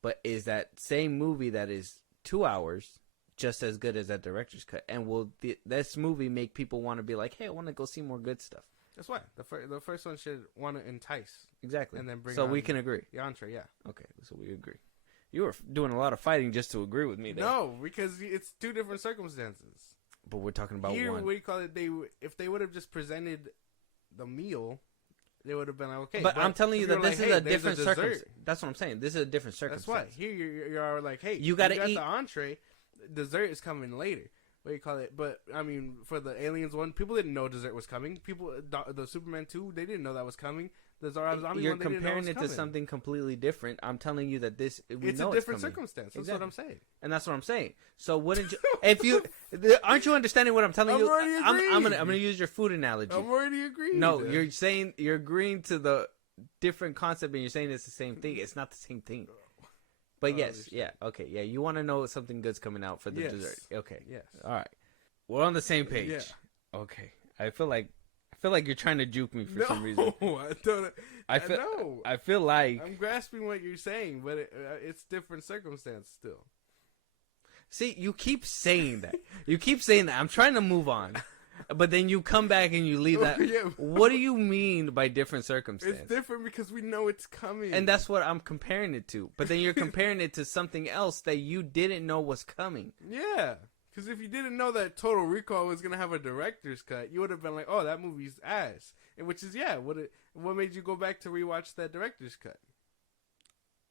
but is that same movie that is 2 hours just as good as that director's cut? And will this movie make people want to be like, hey, I want to go see more good stuff? That's why the first one should want to entice. Exactly. And then bring so on we can agree. The entree, yeah. Okay, so we agree. You were doing a lot of fighting just to agree with me there. No, because it's two different circumstances. But we're talking about Here, one. what do you call it? If they would have just presented the meal, they would have been like, okay. But I'm telling you that this is a different circumstance. circumstance. That's what I'm saying. This is a different circumstance. That's why. Here, you're like, hey, you got eat eat the entree. Dessert is coming later. What do you call it? But I mean, for the Aliens one, people didn't know dessert was coming. The Superman 2, they didn't know that was coming. The Zombie You're one, they didn't know comparing was it to coming. something completely different. I'm telling you that it's a different circumstance. That's what I'm saying. And that's what I'm saying. So wouldn't you? Aren't you understanding what I'm telling you? already I'm agreeing. gonna use your food analogy. I'm already agreeing. No, you're saying you're agreeing to the different concept, and you're saying it's the same thing. It's not the same thing. But yes, yeah, okay, yeah. You want to know something good's coming out for the dessert? Okay, yes. All right, we're on the same page. Yeah. Okay, I feel like you're trying to juke me for some reason. I don't. I feel like I'm grasping what you're saying, but it's different circumstance still. See, you keep saying that. I'm trying to move on. But then you come back and you leave that. Yeah. What do you mean by different circumstances? It's different because we know it's coming. And that's what I'm comparing it to. But then you're comparing it to something else that you didn't know was coming. Yeah. Because if you didn't know that Total Recall was going to have a director's cut, you would have been like, oh, that movie's ass. And which is, yeah, what made you go back to rewatch that director's cut?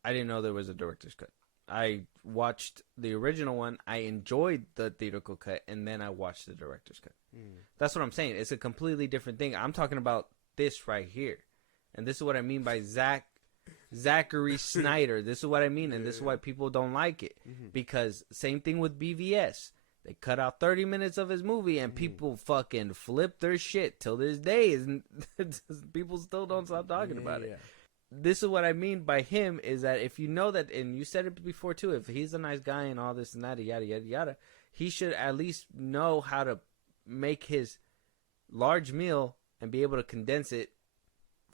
I didn't know there was a director's cut. I watched the original one. I enjoyed the theatrical cut, and then I watched the director's cut. That's what I'm saying. It's a completely different thing. I'm talking about this right here. And this is what I mean by Zachary Snyder. This is what I mean, and this is why people don't like it. Because same thing with BVS. They cut out 30 minutes of his movie, and people fucking flip their shit till this day. And people still don't stop talking about it. This is what I mean by him is that if you know that, and you said it before too, if he's a nice guy and all this and that, yada, yada, yada, he should at least know how to make his large meal and be able to condense it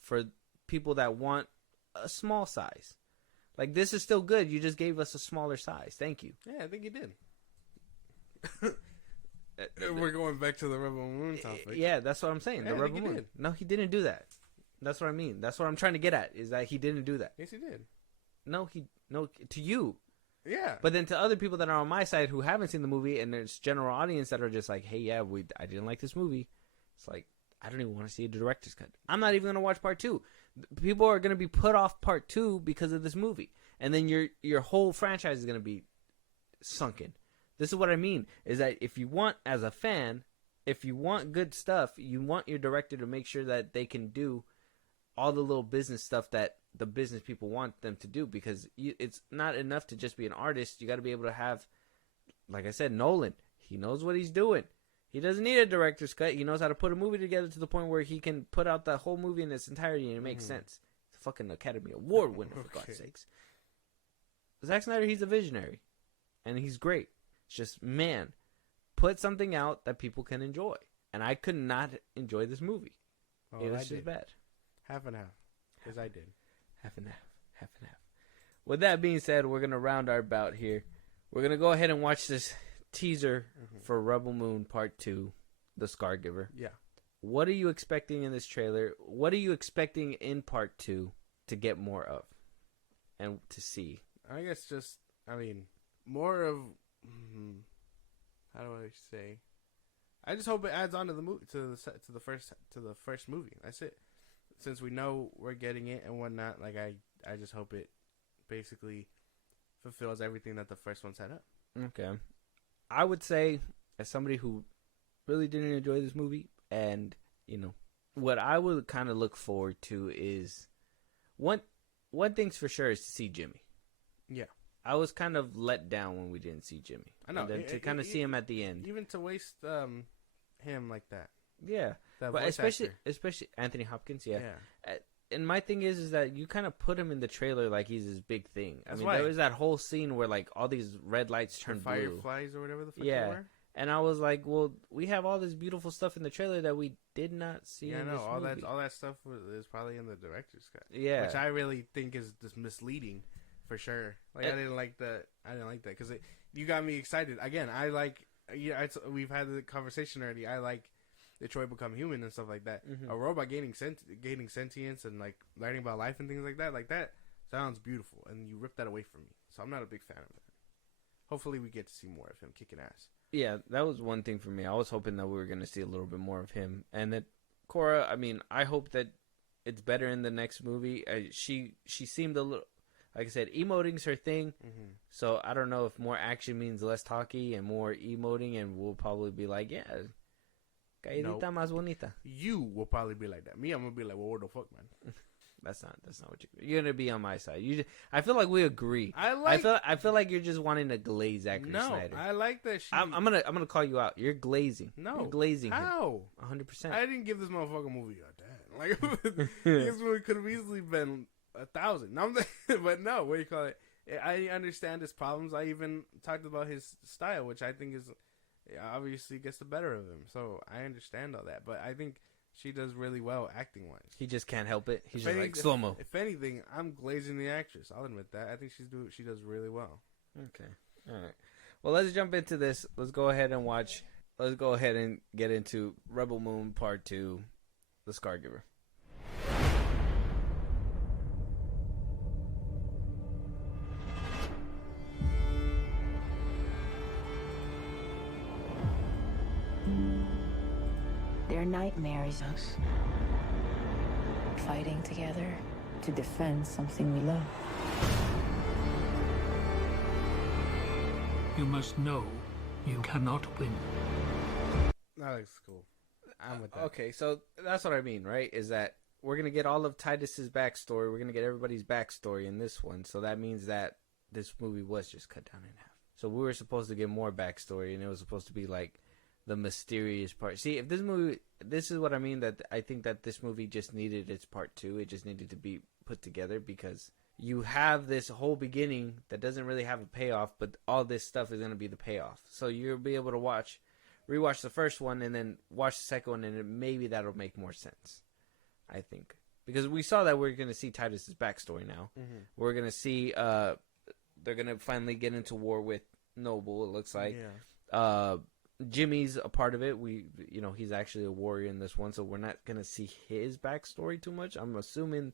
for people that want a small size. Like, this is still good. You just gave us a smaller size. Thank you. Yeah, I think you did. We're going back to the Rebel Moon topic. Yeah, that's what I'm saying. Yeah, the Rebel Moon. Did. No, he didn't do that. That's what I mean. That's what I'm trying to get at, is that he didn't do that. Yes, he did. No, to you. Yeah. But then to other people that are on my side who haven't seen the movie, and there's general audience that are just like, hey, yeah, I didn't like this movie. It's like, I don't even want to see a director's cut. I'm not even going to watch part 2. People are going to be put off part 2 because of this movie. And then your whole franchise is going to be sunken. This is what I mean, is that if you want, as a fan, if you want good stuff, you want your director to make sure that they can do all the little business stuff that the business people want them to do, because it's not enough to just be an artist. You got to be able to have, like I said, Nolan. He knows what he's doing. He doesn't need a director's cut. He knows how to put a movie together to the point where he can put out the whole movie in its entirety and it makes sense. It's a fucking Academy Award winner, for God's sakes. Zack Snyder, he's a visionary, and he's great. It's just, man, put something out that people can enjoy. And I could not enjoy this movie. Oh, it was just bad. Half and half. Because I did. Half and half. Half and half. With that being said, we're going to round our bout here. We're going to go ahead and watch this teaser for Rebel Moon Part 2, The Scargiver. Yeah. What are you expecting in this trailer? What are you expecting in part 2 to get more of and to see? I guess just, more of, how do I say? I just hope it adds on to the movie, to the first movie. That's it. Since we know we're getting it and whatnot, like I just hope it basically fulfills everything that the first one set up. Okay. I would say, as somebody who really didn't enjoy this movie, and, what I would kind of look forward to is, one thing's for sure is to see Jimmy. Yeah. I was kind of let down when we didn't see Jimmy. I know. And then to kind of see him at the end. Even to waste him like that. Yeah. That But voice actor. especially Anthony Hopkins, yeah. Yeah. And my thing is that you kind of put him in the trailer like he's this big thing. That's there was that whole scene where like all these red lights turned blue. Fireflies or whatever the fuck they Yeah. were. And I was like, well, we have all this beautiful stuff in the trailer that we did not see Yeah, in I know. this All movie. that stuff is probably in the director's cut. Yeah. Which I really think is just misleading, for sure. Like, I didn't like that because you got me excited. Again, we've had the conversation already. I like Detroit Become Human and stuff like that. Mm-hmm. A robot gaining sentience and like learning about life and things like that sounds beautiful. And you rip that away from me, so I'm not a big fan of it. Hopefully, we get to see more of him kicking ass. Yeah, that was one thing for me. I was hoping that we were going to see a little bit more of him. And that Cora, I hope that it's better in the next movie. She seemed a little, like I said, emoting's her thing. Mm-hmm. So I don't know if more action means less talky and more emoting, and we'll probably be like, yeah, caidita más bonita. You will probably be like that. Me, I'm going to be like, well, what the fuck, man? That's not what you're gonna be on my side. I feel like we agree. I feel like you're just wanting to glaze Zack Snyder. I like that. I'm gonna call you out. You're glazing. No, you're glazing. How? 100%. I didn't give this motherfucking movie a 10. Like this movie could have easily been 1,000. No, but no. What do you call it? I understand his problems. I even talked about his style, which I think is obviously gets the better of him. So I understand all that. But I think she does really well acting wise. He just can't help it. He's just like slow mo. If anything, I'm glazing the actress. I'll admit that. I think she does really well. Okay. All right. Well, let's jump into this. Let's go ahead and get into Rebel Moon Part 2, The Scargiver. They're nightmares. Us fighting together to defend something we love. You must know you cannot win. That looks cool. I'm with that. Okay, so that's what I mean, right? Is that we're going to get all of Titus's backstory. We're going to get everybody's backstory in this one. So that means that this movie was just cut down in half. So we were supposed to get more backstory, and it was supposed to be like the mysterious part. See, if this is what I mean, that I think that this movie just needed its part 2. It just needed to be put together because you have this whole beginning that doesn't really have a payoff, but all this stuff is going to be the payoff. So you'll be able to rewatch the first one and then watch the second one, and maybe that'll make more sense, I think. Because we saw that we're going to see Titus's backstory now. Mm-hmm. We're going to see they're going to finally get into war with Noble, it looks like. Yeah. Jimmy's a part of it. He's actually a warrior in this one, so we're not going to see his backstory too much. I'm assuming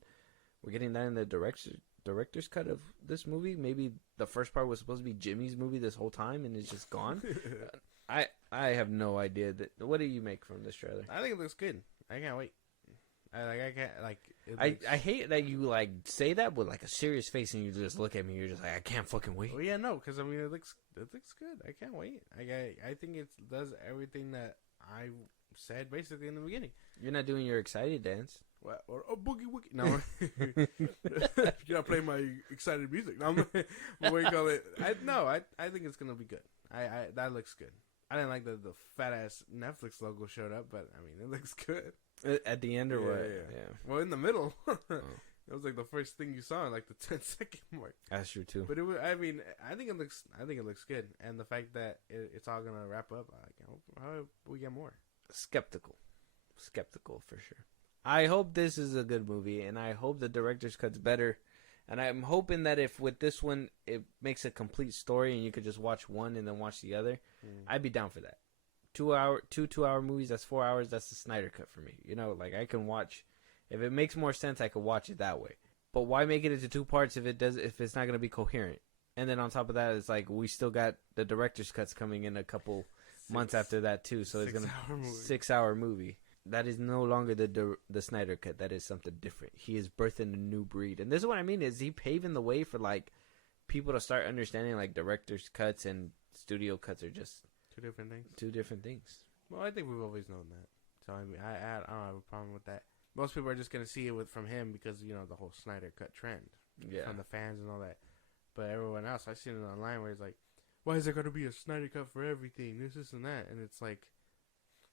we're getting that in the director's cut of this movie. Maybe the first part was supposed to be Jimmy's movie this whole time, and it's just gone. I have no idea. What do you make from this trailer? I think it looks good. I can't wait. I hate that you like say that with like a serious face, and you just look at me. You're just like, I can't fucking wait. Well, yeah, no, because it looks good. I can't wait. I think it does everything that I said basically in the beginning. You're not doing your excited dance. What? Or boogie woogie? No, you're not playing my excited music. No, what do you call it? I think it's gonna be good. That looks good. I didn't like the fat ass Netflix logo showed up, but I mean it looks good. At the end or what? Yeah. Well, in the middle. It was like the first thing you saw in like the 10-second mark. That's true too. But it was. I mean, I think it looks good, and the fact that it's all gonna wrap up. I hope we get more. Skeptical for sure. I hope this is a good movie, and I hope the director's cut's better. And I'm hoping that if with this one it makes a complete story, and you could just watch one and then watch the other, I'd be down for that. 2 2-hour movies. That's 4 hours. That's the Snyder cut for me. You know, like I can watch. If it makes more sense, I could watch it that way. But why make it into 2 parts if it's not gonna be coherent? And then on top of that, it's like we still got the director's cuts coming in a couple months after that too. So it's gonna 6-hour movie. That is no longer the Snyder cut. That is something different. He is birthing a new breed, and this is what I mean. Is he paving the way for like people to start understanding like director's cuts and studio cuts are just 2 different things. 2 different things. Well, I think we've always known that. So I mean, I don't have a problem with that. Most people are just gonna see it from him because the whole Snyder cut trend, from the fans and all that. But everyone else, I've seen it online where it's like, why is there gonna be a Snyder cut for everything? This and that, and it's like.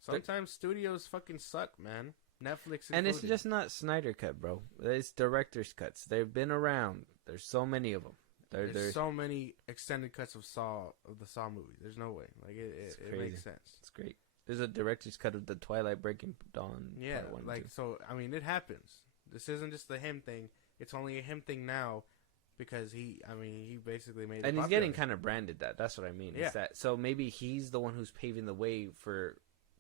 Sometimes studios fucking suck, man. Netflix included. And it's just not Snyder cut, bro. It's director's cuts. They've been around. There's so many of them. There's so many extended cuts of the Saw movies. There's no way. Like it makes sense. It's great. There's a director's cut of the Twilight Breaking Dawn. Yeah, so I mean, it happens. This isn't just the him thing. It's only a him thing now because he basically made it and he's popular. getting kind of branded that. That's what I mean. Yeah. It's that. So maybe he's the one who's paving the way for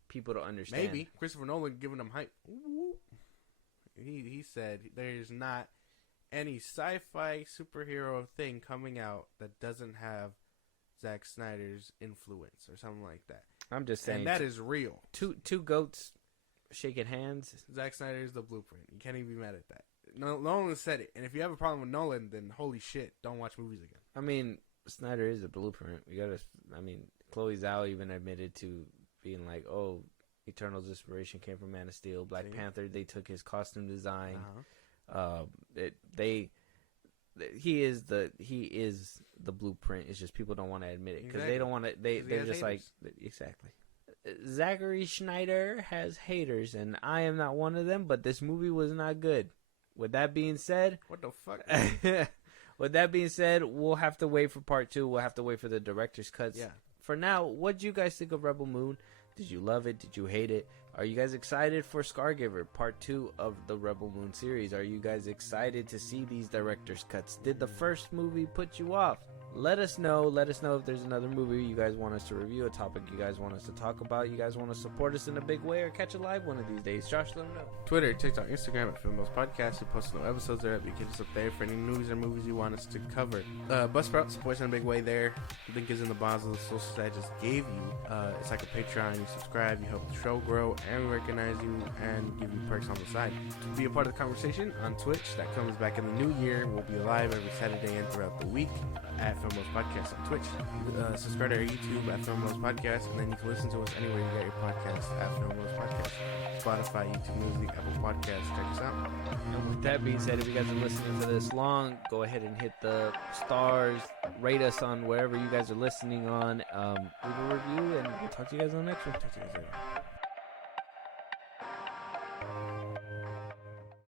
people to understand. Maybe Christopher Nolan giving them hype. He said there's not any sci-fi superhero thing coming out that doesn't have Zack Snyder's influence or something like that. I'm just saying, and that is real. Two goats shaking hands. Zack Snyder is the blueprint. You can't even be mad at that. Nolan said it, and if you have a problem with Nolan, then holy shit, don't watch movies again. I mean, Snyder is the blueprint. Chloe Zhao even admitted to being like, oh, Eternal's inspiration came from Man of Steel. Black Panther, they took his costume design. He is the blueprint. It's just people don't want to admit it because they don't want to. They're just haters. Like exactly. Zachary Schneider has haters, and I am not one of them. But this movie was not good. With that being said, what the fuck? With that being said, we'll have to wait for part 2. We'll have to wait for the director's cuts. Yeah. For now, what do you guys think of Rebel Moon? Did you love it? Did you hate it? Are you guys excited for Scargiver, part 2 of the Rebel Moon series? Are you guys excited to see these director's cuts? Did the first movie put you off? Let us know. Let us know if there's another movie you guys want us to review, a topic you guys want us to talk about, you guys want to support us in a big way, or catch a live one of these days. Josh, let them know. Twitter, TikTok, Instagram at Filmbros Podcast. We post no episodes there. You can just up there for any news or movies you want us to cover. Buzzsprout supports in a big way there. Link is in the bottom of the socials that I just gave you. It's like a Patreon. You subscribe, you help the show grow, and we recognize you and give you perks on the side. To be a part of the conversation on Twitch, that comes back in the new year. We'll be live every Saturday and throughout the week at Filmbros Podcast on Twitch. Subscribe to our YouTube at Filmbros Podcast, and then you can listen to us anywhere you get your podcast at Filmbros Podcast. Spotify, YouTube Music, Apple Podcasts. Check us out. And with that being said, if you guys are listening to this long, go ahead and hit the stars, rate us on wherever you guys are listening on. Leave a review, and we'll talk to you guys on the next one. Talk to you guys later.